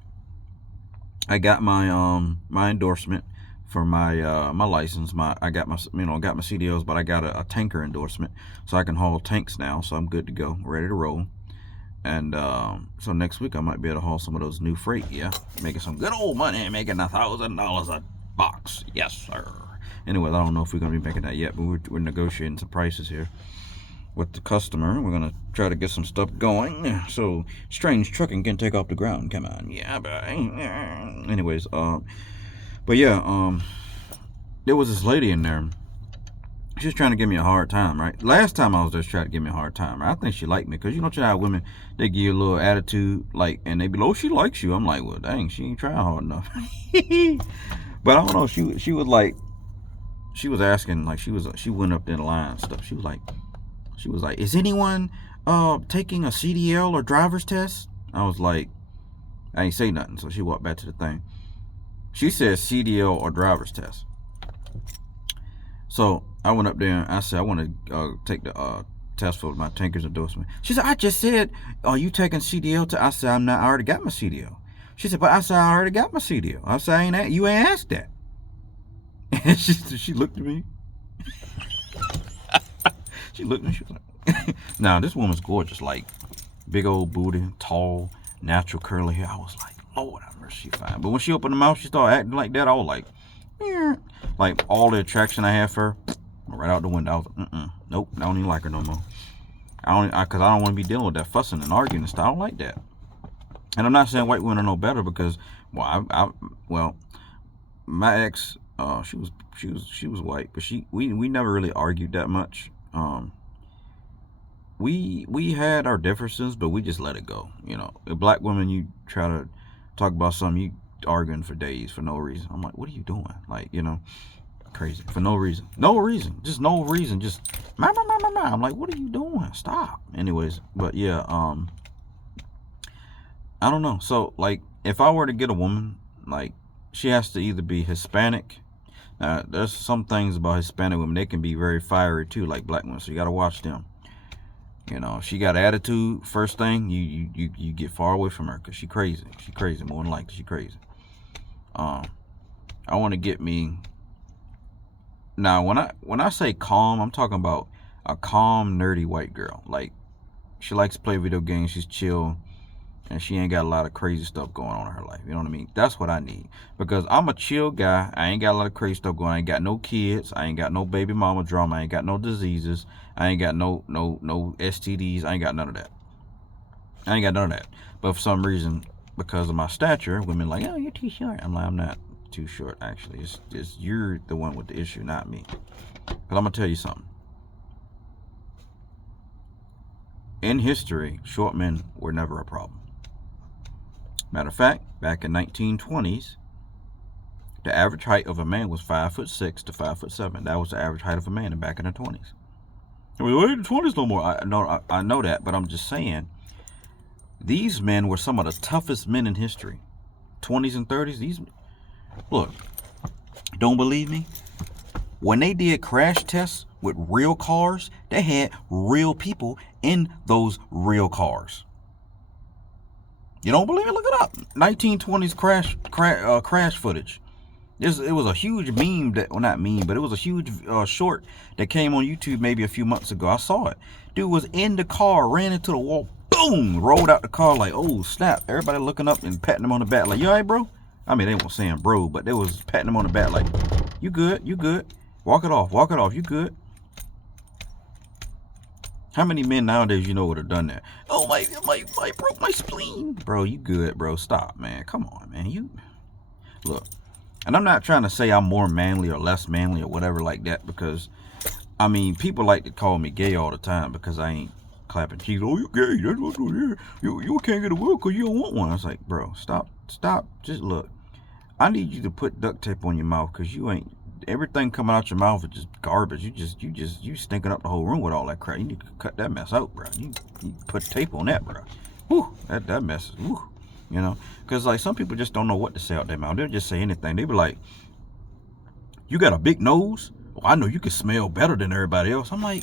I got my my endorsement for my my license. I got my CDLs, but I got a tanker endorsement, so I can haul tanks now. So I'm good to go, ready to roll. And so next week I might be able to haul some of those new freight. Yeah, making some good old money, making $1,000 a box. Yes, sir. Anyway, I don't know if we're gonna be making that yet, but we're negotiating some prices here with the customer. We're gonna try to get some stuff going so Strange Trucking can take off the ground. Come on, yeah, but anyways, but yeah, there was this lady in there. She was trying to give me a hard time, right? Last time I was there, she tried to give me a hard time. Right? I think she liked me, because you know how women, they give you a little attitude, like, and they be like, oh, she likes you. I'm like, well, dang, she ain't trying hard enough. But I don't know. She was like, she was asking, like, she went up in the line and stuff. She was like, is anyone taking a CDL or driver's test? I was like, I ain't say nothing. So she walked back to the thing. She said CDL or driver's test. So I went up there and I said, I want to take the test for my tanker's endorsement. She said, I just said, are you taking CDL? I said, I'm not. I already got my CDL. She said, but I said, I already got my CDL. I said, you ain't asked that. And she looked at me. She looked at me. She was like, now this woman's gorgeous, like big old booty, tall, natural curly hair. I was like, Lord have mercy, she fine. But when she opened her mouth, she started acting like that. I was like, like all the attraction I have for her, right out the window. I was like, nope, I don't even like her no more. Because I don't want to be dealing with that fussing and arguing and stuff. I don't like that. And I'm not saying white women are no better, because, well, my ex, she was white, but we never really argued that much. We had our differences, but we just let it go. A black woman, you try to talk about something, you arguing for days for no reason. I'm like, what are you doing? Like, Crazy. For no reason. No reason. Just no reason. Just, I'm like, what are you doing? Stop. Anyways, but yeah, I don't know. So, like, if I were to get a woman, like, she has to either be Hispanic. Now, there's some things about Hispanic women, they can be very fiery too, like black women. So you got to watch them. You know, if she got attitude, first thing, you get far away from her because she crazy. She crazy. More than likely, she crazy. I want to get me. Now, when I say calm, I'm talking about a calm, nerdy white girl. Like, she likes to play video games. She's chill. And she ain't got a lot of crazy stuff going on in her life. You know what I mean? That's what I need. Because I'm a chill guy. I ain't got a lot of crazy stuff going on. I ain't got no kids. I ain't got no baby mama drama. I ain't got no diseases. I ain't got no STDs. I ain't got none of that. I ain't got none of that. But for some reason, because of my stature, women like, oh, you're too short. I'm like, I'm not too short, actually. It's you're the one with the issue, not me. Because I'm going to tell you something. In history, short men were never a problem. Matter of fact, back in 1920s, the average height of a man was 5'6" to 5'7". That was the average height of a man back in the 20s. I mean, in the 20s no more. I know that, but I'm just saying, these men were some of the toughest men in history. 20s and 30s. Look, don't believe me? When they did crash tests with real cars, they had real people in those real cars. You don't believe it? Look it up. 1920s crash footage. It was a huge meme that, well, not meme, but it was a huge short that came on YouTube maybe a few months ago. I saw it. Dude was in the car, ran into the wall, boom, rolled out the car like, oh snap. Everybody looking up and patting him on the back like, you all right, bro? I mean, they weren't saying bro, but they was patting him on the back like, you good, you good. Walk it off, you good. How many men nowadays you know would have done that? Oh, I broke my spleen. Bro, you good, bro. Stop, man. Come on, man. You look. And I'm not trying to say I'm more manly or less manly or whatever like that, because, I mean, people like to call me gay all the time because I ain't clapping cheeks. Oh, you gay. That's what you can't get a will because you don't want one. I was like, bro, stop. Just look. I need you to put duct tape on your mouth because you ain't. Everything coming out your mouth is just garbage. You stinking up the whole room with all that crap. You need to cut that mess out, bro. You put tape on that, bro. Whew, that mess is, whew, you know. Because, like, some people just don't know what to say out their mouth. They'll just say anything. They be like, you got a big nose? Well, I know you can smell better than everybody else. I'm like,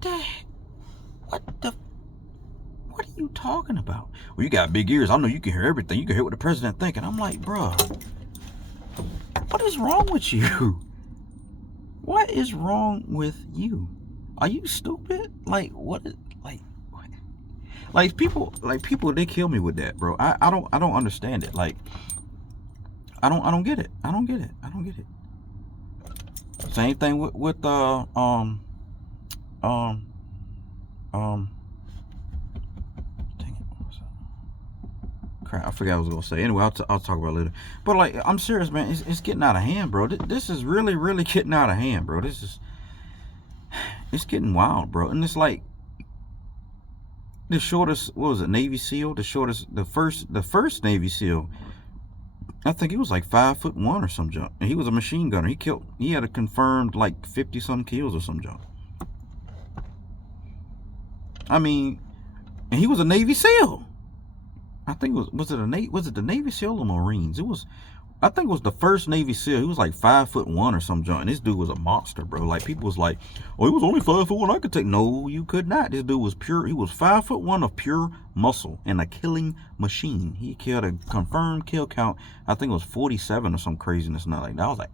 Dad, what are you talking about? Well, you got big ears. I know you can hear everything. You can hear what the president thinking. I'm like, bro, what is wrong with you? What is wrong with you? Are you stupid? Like, what? Like people, they kill me with that, bro. I don't understand it. Like, I don't get it. I don't get it. Same thing with dang it, crap, I forgot what I was gonna say. Anyway, I'll talk about it later. But, like, I'm serious, man. It's getting out of hand, bro. This is really getting out of hand, bro. It's getting wild, bro. And it's like the shortest, what was it, Navy SEAL? The first Navy SEAL, I think he was like 5'1" or some junk. And he was a machine gunner. He had a confirmed like 50-some kills or some junk. I mean, and he was a Navy SEAL. I think was it the Navy SEAL or Marines? I think it was the first Navy SEAL. He was like 5'1" or some junk. And this dude was a monster, bro. Like, people was like, oh, he was only 5'1". I could take. No, you could not. This dude was pure. He was 5'1" of pure muscle and a killing machine. He killed a confirmed kill count. I think it was 47 or some craziness. Not like that. I was like,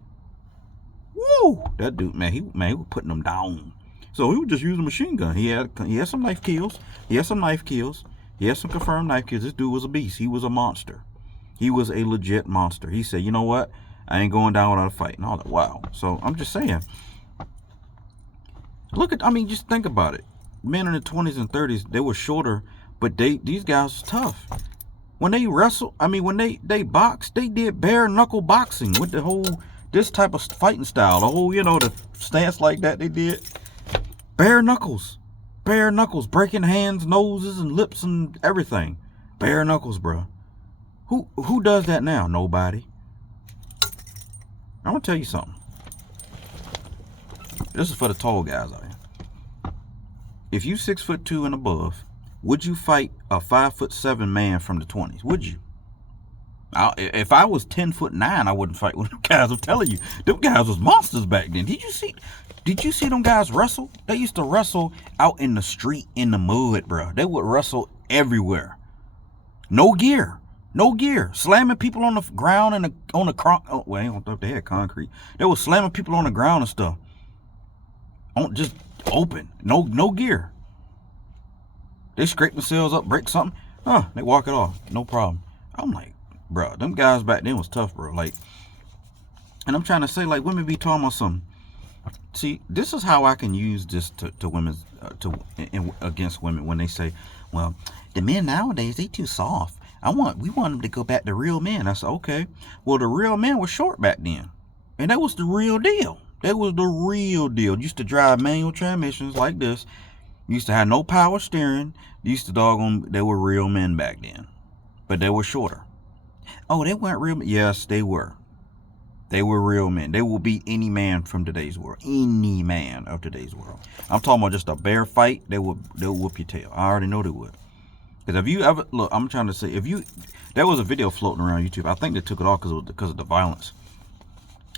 whoa, that dude, man. He was putting them down. So he was just using a machine gun. He had some knife kills. He had some confirmed knife kills. This dude was a beast. He was a monster. He was a legit monster. He said, you know what? I ain't going down without a fight. And I was like, wow. So I'm just saying. Just think about it. Men in the 20s and 30s, they were shorter, but these guys was tough. When they wrestled, when they boxed, they did bare knuckle boxing with this type of fighting style. The whole, the stance like that they did. Bare knuckles, breaking hands, noses, and lips and everything. Bare knuckles, bro. Who does that now? Nobody. I'm gonna tell you something. This is for the tall guys out here. If you 6'2" and above, would you fight a 5'7" man from the 20s? Would you? If I was 10'9", I wouldn't fight with them guys. I'm telling you, them guys was monsters back then. Did you see them guys wrestle? They used to wrestle out in the street in the mud, bro. They would wrestle everywhere. No gear, slamming people on the ground and on the well, I don't know if they had concrete. They were slamming people on the ground and stuff. Just open, no gear. They scrape themselves up, break something, they walk it off, no problem. I'm like, bro, them guys back then was tough, bro. Like, and I'm trying to say, like, women be talking about something. See, this is how I can use this to women, against women when they say, well, the men nowadays, they too soft. We want them to go back to real men. I said, okay, well, the real men were short back then, and that was the real deal. That was the real deal. Used to drive manual transmissions like this. Used to have no power steering. Used to they were real men back then, but they were shorter. Oh, they weren't real men. Yes, they were. They were real men. They will beat any man from today's world. Any man of today's world. I'm talking about just a bare fight. They'll whoop your tail. I already know they would. Because if you ever look, I'm trying to say, there was a video floating around YouTube. I think they took it off because of the violence.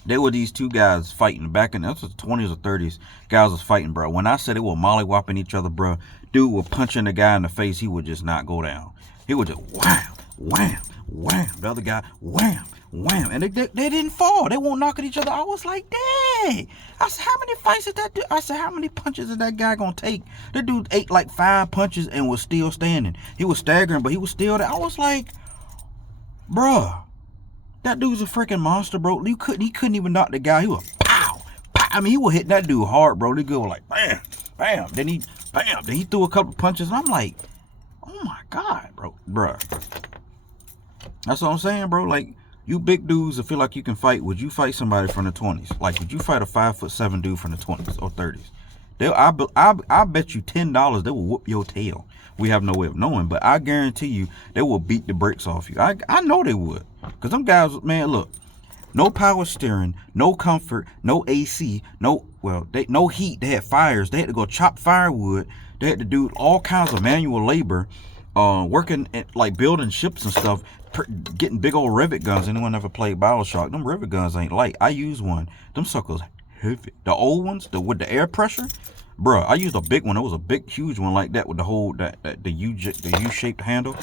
There were these two guys fighting back in the 20s or 30s. Guys was fighting, bro. When I said they were mollywhopping each other, bro, dude was punching the guy in the face. He would just not go down. He would just wham, wham, wham. The other guy, wham, wham. And they didn't fall. They won't knock at each other. I was like, dang. I said, how many fights did that do? I said, how many punches is that guy going to take? That dude ate like 5 punches and was still standing. He was staggering, but he was still there. I was like, bruh. That dude's a freaking monster, bro. He couldn't even knock the guy. He was pow, pow. I mean, he was hitting that dude hard, bro. They go like bam, bam. Then he threw a couple punches, and I'm like, oh my god, bro. That's what I'm saying, bro. Like, you big dudes that feel like you can fight, would you fight somebody from the 20s? Like, would you fight a 5'7" dude from the 20s or 30s? I bet you $10 they will whoop your tail. We have no way of knowing, but I guarantee you they will beat the brakes off you. I know they would. Because them guys, man, look, no power steering, no comfort, no AC, no heat. They had fires. They had to go chop firewood. They had to do all kinds of manual labor, working at, like, building ships and stuff, getting big old rivet guns. Anyone ever played BioShock? Them rivet guns ain't light. I use one. Them suckers heavy. The old ones, with the air pressure, bro. I used a big one. It was a big, huge one like that with the whole the U-shaped handle.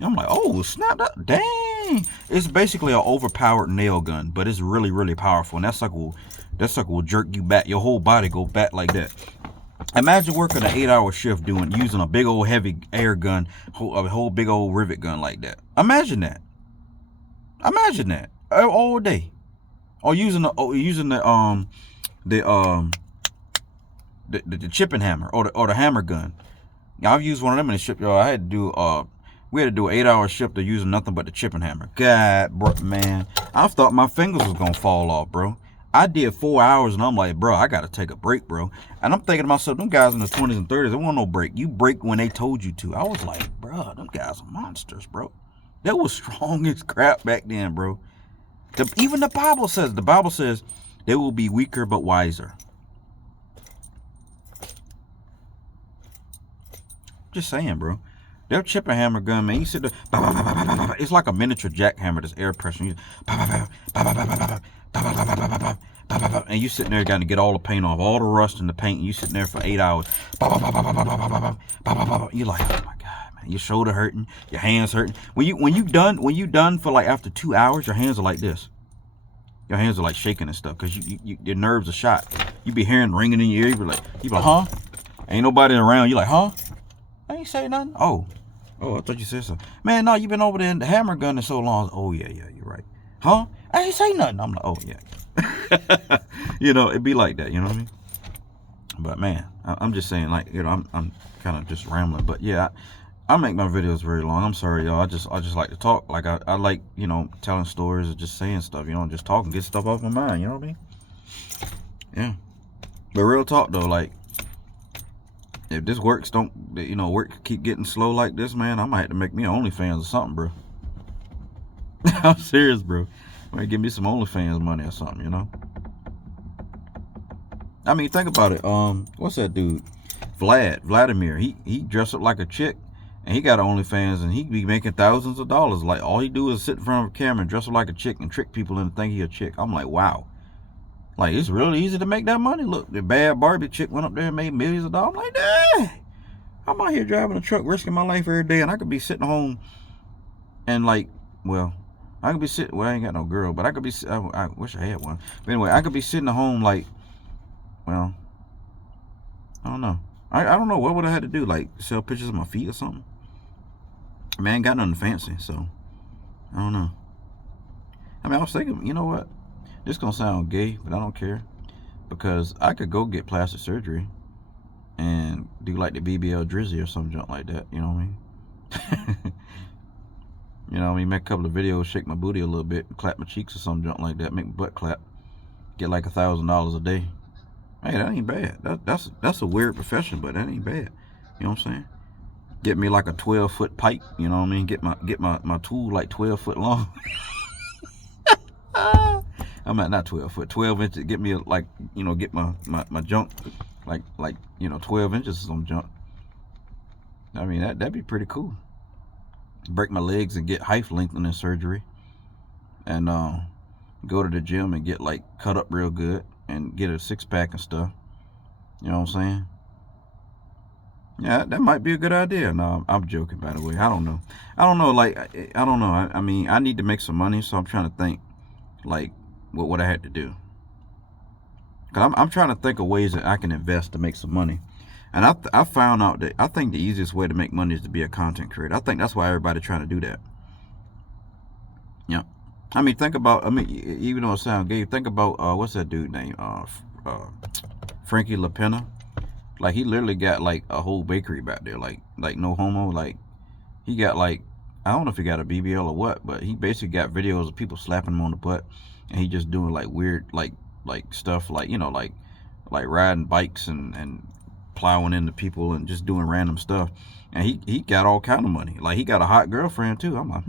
I'm like, oh snap! Dang! It's basically an overpowered nail gun, but it's really, really powerful. And that sucker will jerk you back. Your whole body go back like that. Imagine working an 8-hour shift using a big old heavy air gun, a whole big old rivet gun like that. Imagine that all day. Or using the chipping hammer or the hammer gun. Yeah, I've used one of them in the shipyard. We had to do an 8-hour shift of using nothing but the chipping hammer. God, bro, man, I thought my fingers was gonna fall off, bro. I did 4 hours and I'm like, bro, I gotta take a break, bro. And I'm thinking to myself, them guys in the 20s and 30s, they want no break. You break when they told you to. I was like, bro, them guys are monsters, bro. That was strong as crap back then, bro. Even the Bible says they will be weaker but wiser. Just saying, bro. Their chipping hammer gun, man, you sit there, it's like a miniature jackhammer, this air pressure. And you sitting there, got to get all the paint off, all the rust in the paint, and you sitting there for 8 hours. You're like, oh my god, man, your shoulder hurting, your hands hurting. When you done for like after 2 hours, your hands are like this. Your hands are like shaking and stuff because your nerves are shot. You be hearing ringing in your ear. You be like, huh? Ain't nobody around. You like, huh? I ain't say nothing. Oh, I thought you said something. Man, no, you been over there in the hammer gun in so long. Oh yeah, you're right. Huh? I ain't say nothing. I'm like, oh yeah. It'd be like that. You know what I mean? But man, I'm just saying, like, I'm kind of just rambling. But yeah, I make my videos very long. I'm sorry, y'all. I just like to talk. Like I like, telling stories or just saying stuff. Just talking, get stuff off my mind. You know what I mean? Yeah. But real talk though, like, if this work keep getting slow like this, man, I might have to make me OnlyFans or something, bro. I'm serious, bro. Might give me some OnlyFans money or something, you know. I mean, think about it. What's that dude? Vladimir. He dressed up like a chick, and he got OnlyFans, and he be making thousands of dollars. Like, all he do is sit in front of a camera and dress up like a chick and trick people into thinking he a chick. I'm like, wow. Like, it's really easy to make that money. Look, the bad Barbie chick went up there and made millions of dollars. I'm like, dang. I'm out here driving a truck, risking my life every day, and I could be sitting home and, like, well, I could be sitting, well, I ain't got no girl, but I could be, I wish I had one. But anyway, I could be sitting at home, like, well, I don't know. I don't know. What would I have to do? Like, sell pictures of my feet or something? I mean, I ain't got nothing fancy, so I don't know. I mean, I was thinking, you know what? This gonna sound gay, but I don't care, because I could go get plastic surgery and do like the BBL Drizzy or some junk like that. You know what I mean? You know what I mean? Make a couple of videos, shake my booty a little bit, clap my cheeks or some junk like that. Make my butt clap. Get like $1,000 a day. Hey, that ain't bad. That's a weird profession, but that ain't bad. You know what I'm saying? Get me like a 12-foot pipe. You know what I mean? Get my tool like 12 foot long. I'm at not 12 foot, 12 inches. Get me like, you know, get my junk like you know, 12 inches or some junk. I mean, that'd be pretty cool. Break my legs and get height lengthening surgery, and go to the gym and get like cut up real good and get a 6-pack and stuff. You know what I'm saying? Yeah, that might be a good idea. No, I'm joking, by the way. I don't know. Like, I don't know. I mean, I need to make some money, so I'm trying to think, like, what I had to do. Cause I'm trying to think of ways that I can invest to make some money. And I found out that I think the easiest way to make money is to be a content creator. I think that's why everybody's trying to do that. Yeah. I mean, think about, even though it sounds gay, think about, what's that dude name? Frankie LaPena. Like, he literally got like a whole bakery back there. Like no homo. Like, he got like, I don't know if he got a BBL or what, but he basically got videos of people slapping him on the butt, and he just doing like weird, like stuff, like, you know, like riding bikes and plowing into people and just doing random stuff. And he got all kind of money. Like, he got a hot girlfriend too. I'm like,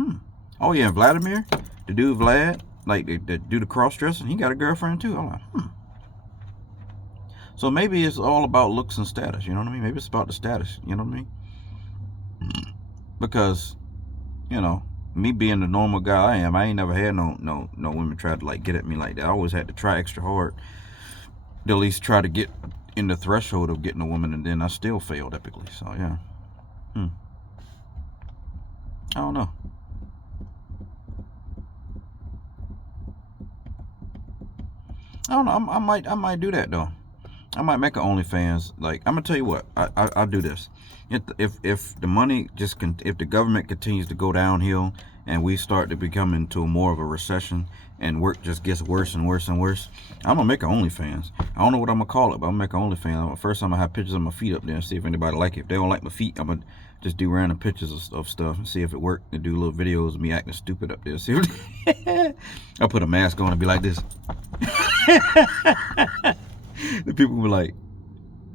oh yeah, and Vladimir, the dude Vlad, like the do the cross dressing, he got a girlfriend too. I'm like, So maybe it's all about looks and status. You know what I mean? Maybe it's about the status. You know what I mean? Because, you know, me being the normal guy I am, I ain't never had no women try to like get at me like that. I always had to try extra hard to at least try to get in the threshold of getting a woman, and then I still failed epically. So yeah. I don't know. I don't know. I might do that though. I might make an OnlyFans. Like, I'm gonna tell you what, I'll do this. If the money if the government continues to go downhill and we start to become into more of a recession and work just gets worse and worse and worse, I'm gonna make an OnlyFans. I don't know what I'm gonna call it, but I'm gonna make an OnlyFans. First, I'm gonna have pictures of my feet up there and see if anybody like it. If they don't like my feet, I'm gonna just do random pictures of stuff and see if it worked, and do little videos of me acting stupid up there. See what I'll put a mask on and be like this. The people were like,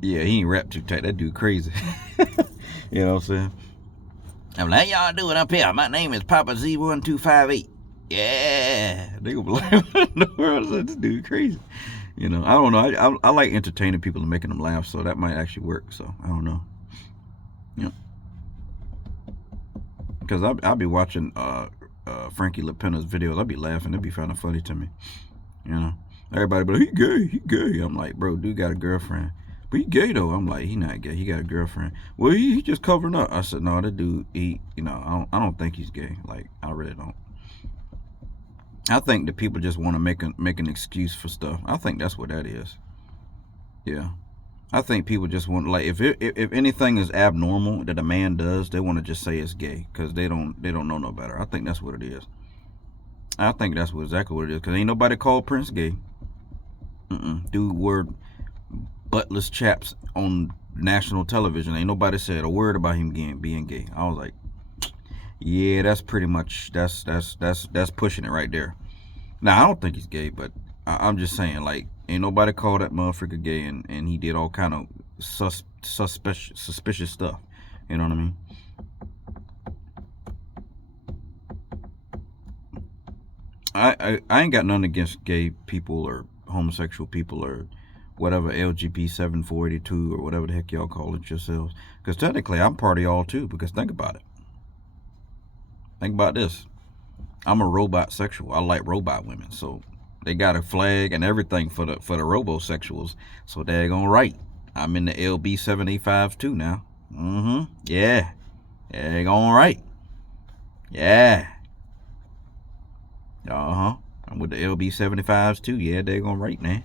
yeah, he ain't wrapped too tight. That dude crazy. You know what I'm saying? I'm like, how y'all doing up here? My name is Papa Z1258. Yeah. They gonna be like, what in the world is this dude crazy? You know, I don't know. I like entertaining people and making them laugh, so that might actually work. So I don't know. Yeah. Because I'll be watching Frankie LaPena's videos. I'll be laughing. It'd be kind of funny to me. You know, everybody be like, he gay. I'm like, bro, dude got a girlfriend. But he gay though. I'm like, he not gay. He got a girlfriend. Well, he just covering up. I said, no, that dude, you know, I don't think he's gay. Like, I really don't. I think that people just want to make an excuse for stuff. I think that's what that is. Yeah. I think people just want, like, if anything is abnormal that a man does, they want to just say it's gay because they don't know no better. I think that's what it is. I think that's exactly what it is, because ain't nobody called Prince gay. Dude wore buttless chaps on national television. Ain't nobody said a word about him being gay. I was like, yeah, that's pretty much, that's pushing it right there. Now, I don't think he's gay, but I'm just saying, like, ain't nobody called that motherfucker gay, and he did all kind of suspicious stuff. You know what I mean? I ain't got nothing against gay people or homosexual people or whatever, LGB 7482 or whatever the heck y'all call it yourselves. Because technically, I'm part of y'all too. Because think about it. Think about this. I'm a robot sexual. I like robot women. So they got a flag and everything for the robosexuals. So they're gonna right. I'm in the LB 785 too now. Yeah. They're gonna right. Yeah. I'm with the LB 75s too. Yeah, they're gonna right now.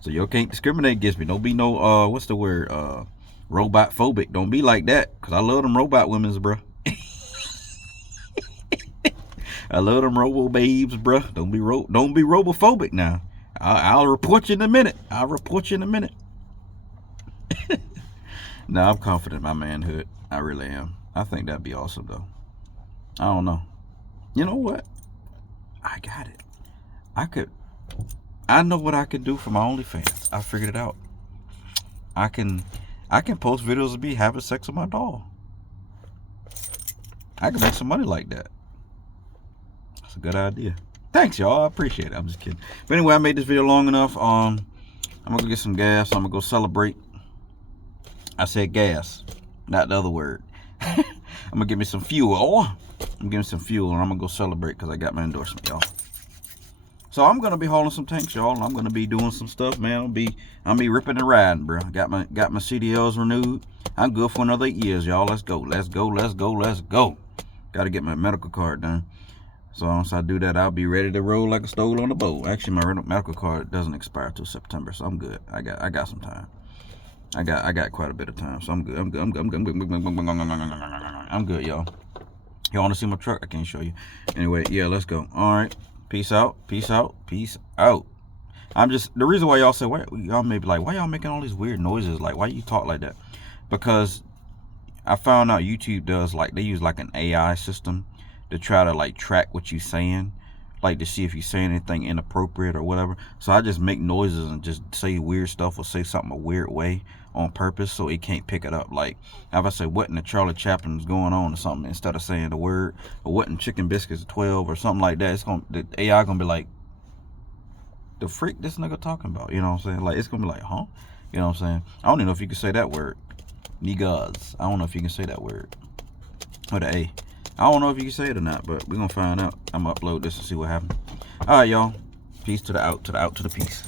So y'all can't discriminate against me. Don't be no what's the word? Robot phobic. Don't be like that. Cause I love them robot women's, bro. I love them robo babes, bro. Don't be robophobic now. I'll report you in a minute. No, I'm confident in my manhood. I really am. I think that'd be awesome though. I don't know. You know what? I got it. I know what I could do for my OnlyFans. I figured it out. I can post videos of me having sex with my doll. I can make some money like that. That's a good idea. Thanks, y'all. I appreciate it. I'm just kidding. But anyway, I made this video long enough. I'm gonna go get some gas. I'm gonna go celebrate. I said gas, not the other word. I'm gonna give me some fuel. I'm getting some fuel and I'm gonna go celebrate because I got my endorsement, y'all. So I'm gonna be hauling some tanks, y'all, and I'm gonna be doing some stuff, man. I'll be ripping and riding, bro. Got my CDLs renewed. I'm good for another 8 years, y'all. Let's go. Gotta get my medical card done. So once I do that, I'll be ready to roll like a stove on the boat. Actually, my medical card doesn't expire till September, so I'm good. I got some time. I got quite a bit of time, so I'm good. I'm good, y'all. Y'all want to see my truck? I can't show you. Anyway, yeah, let's go. All right. Peace out. I'm just, the reason why y'all say, y'all may be like, why y'all making all these weird noises? Like, why you talk like that? Because I found out YouTube does, like, they use like an AI system to try to like track what you saying, like to see if you say anything inappropriate or whatever. So I just make noises and just say weird stuff or say something a weird way on purpose so it can't pick it up. Like if I say what in the Charlie Chaplin's going on or something, instead of saying the word, or what in Chicken Biscuits 12 or something like that, the AI gonna be like, the freak this nigga talking about, you know what I'm saying? Like it's gonna be like, huh? You know what I'm saying? I don't even know if you can say that word. Niggas. I don't know if you can say that word. Or the A. I don't know if you can say it or not, but we're gonna find out. I'm gonna upload this and see what happens. Alright, y'all. Peace to the out, to the peace.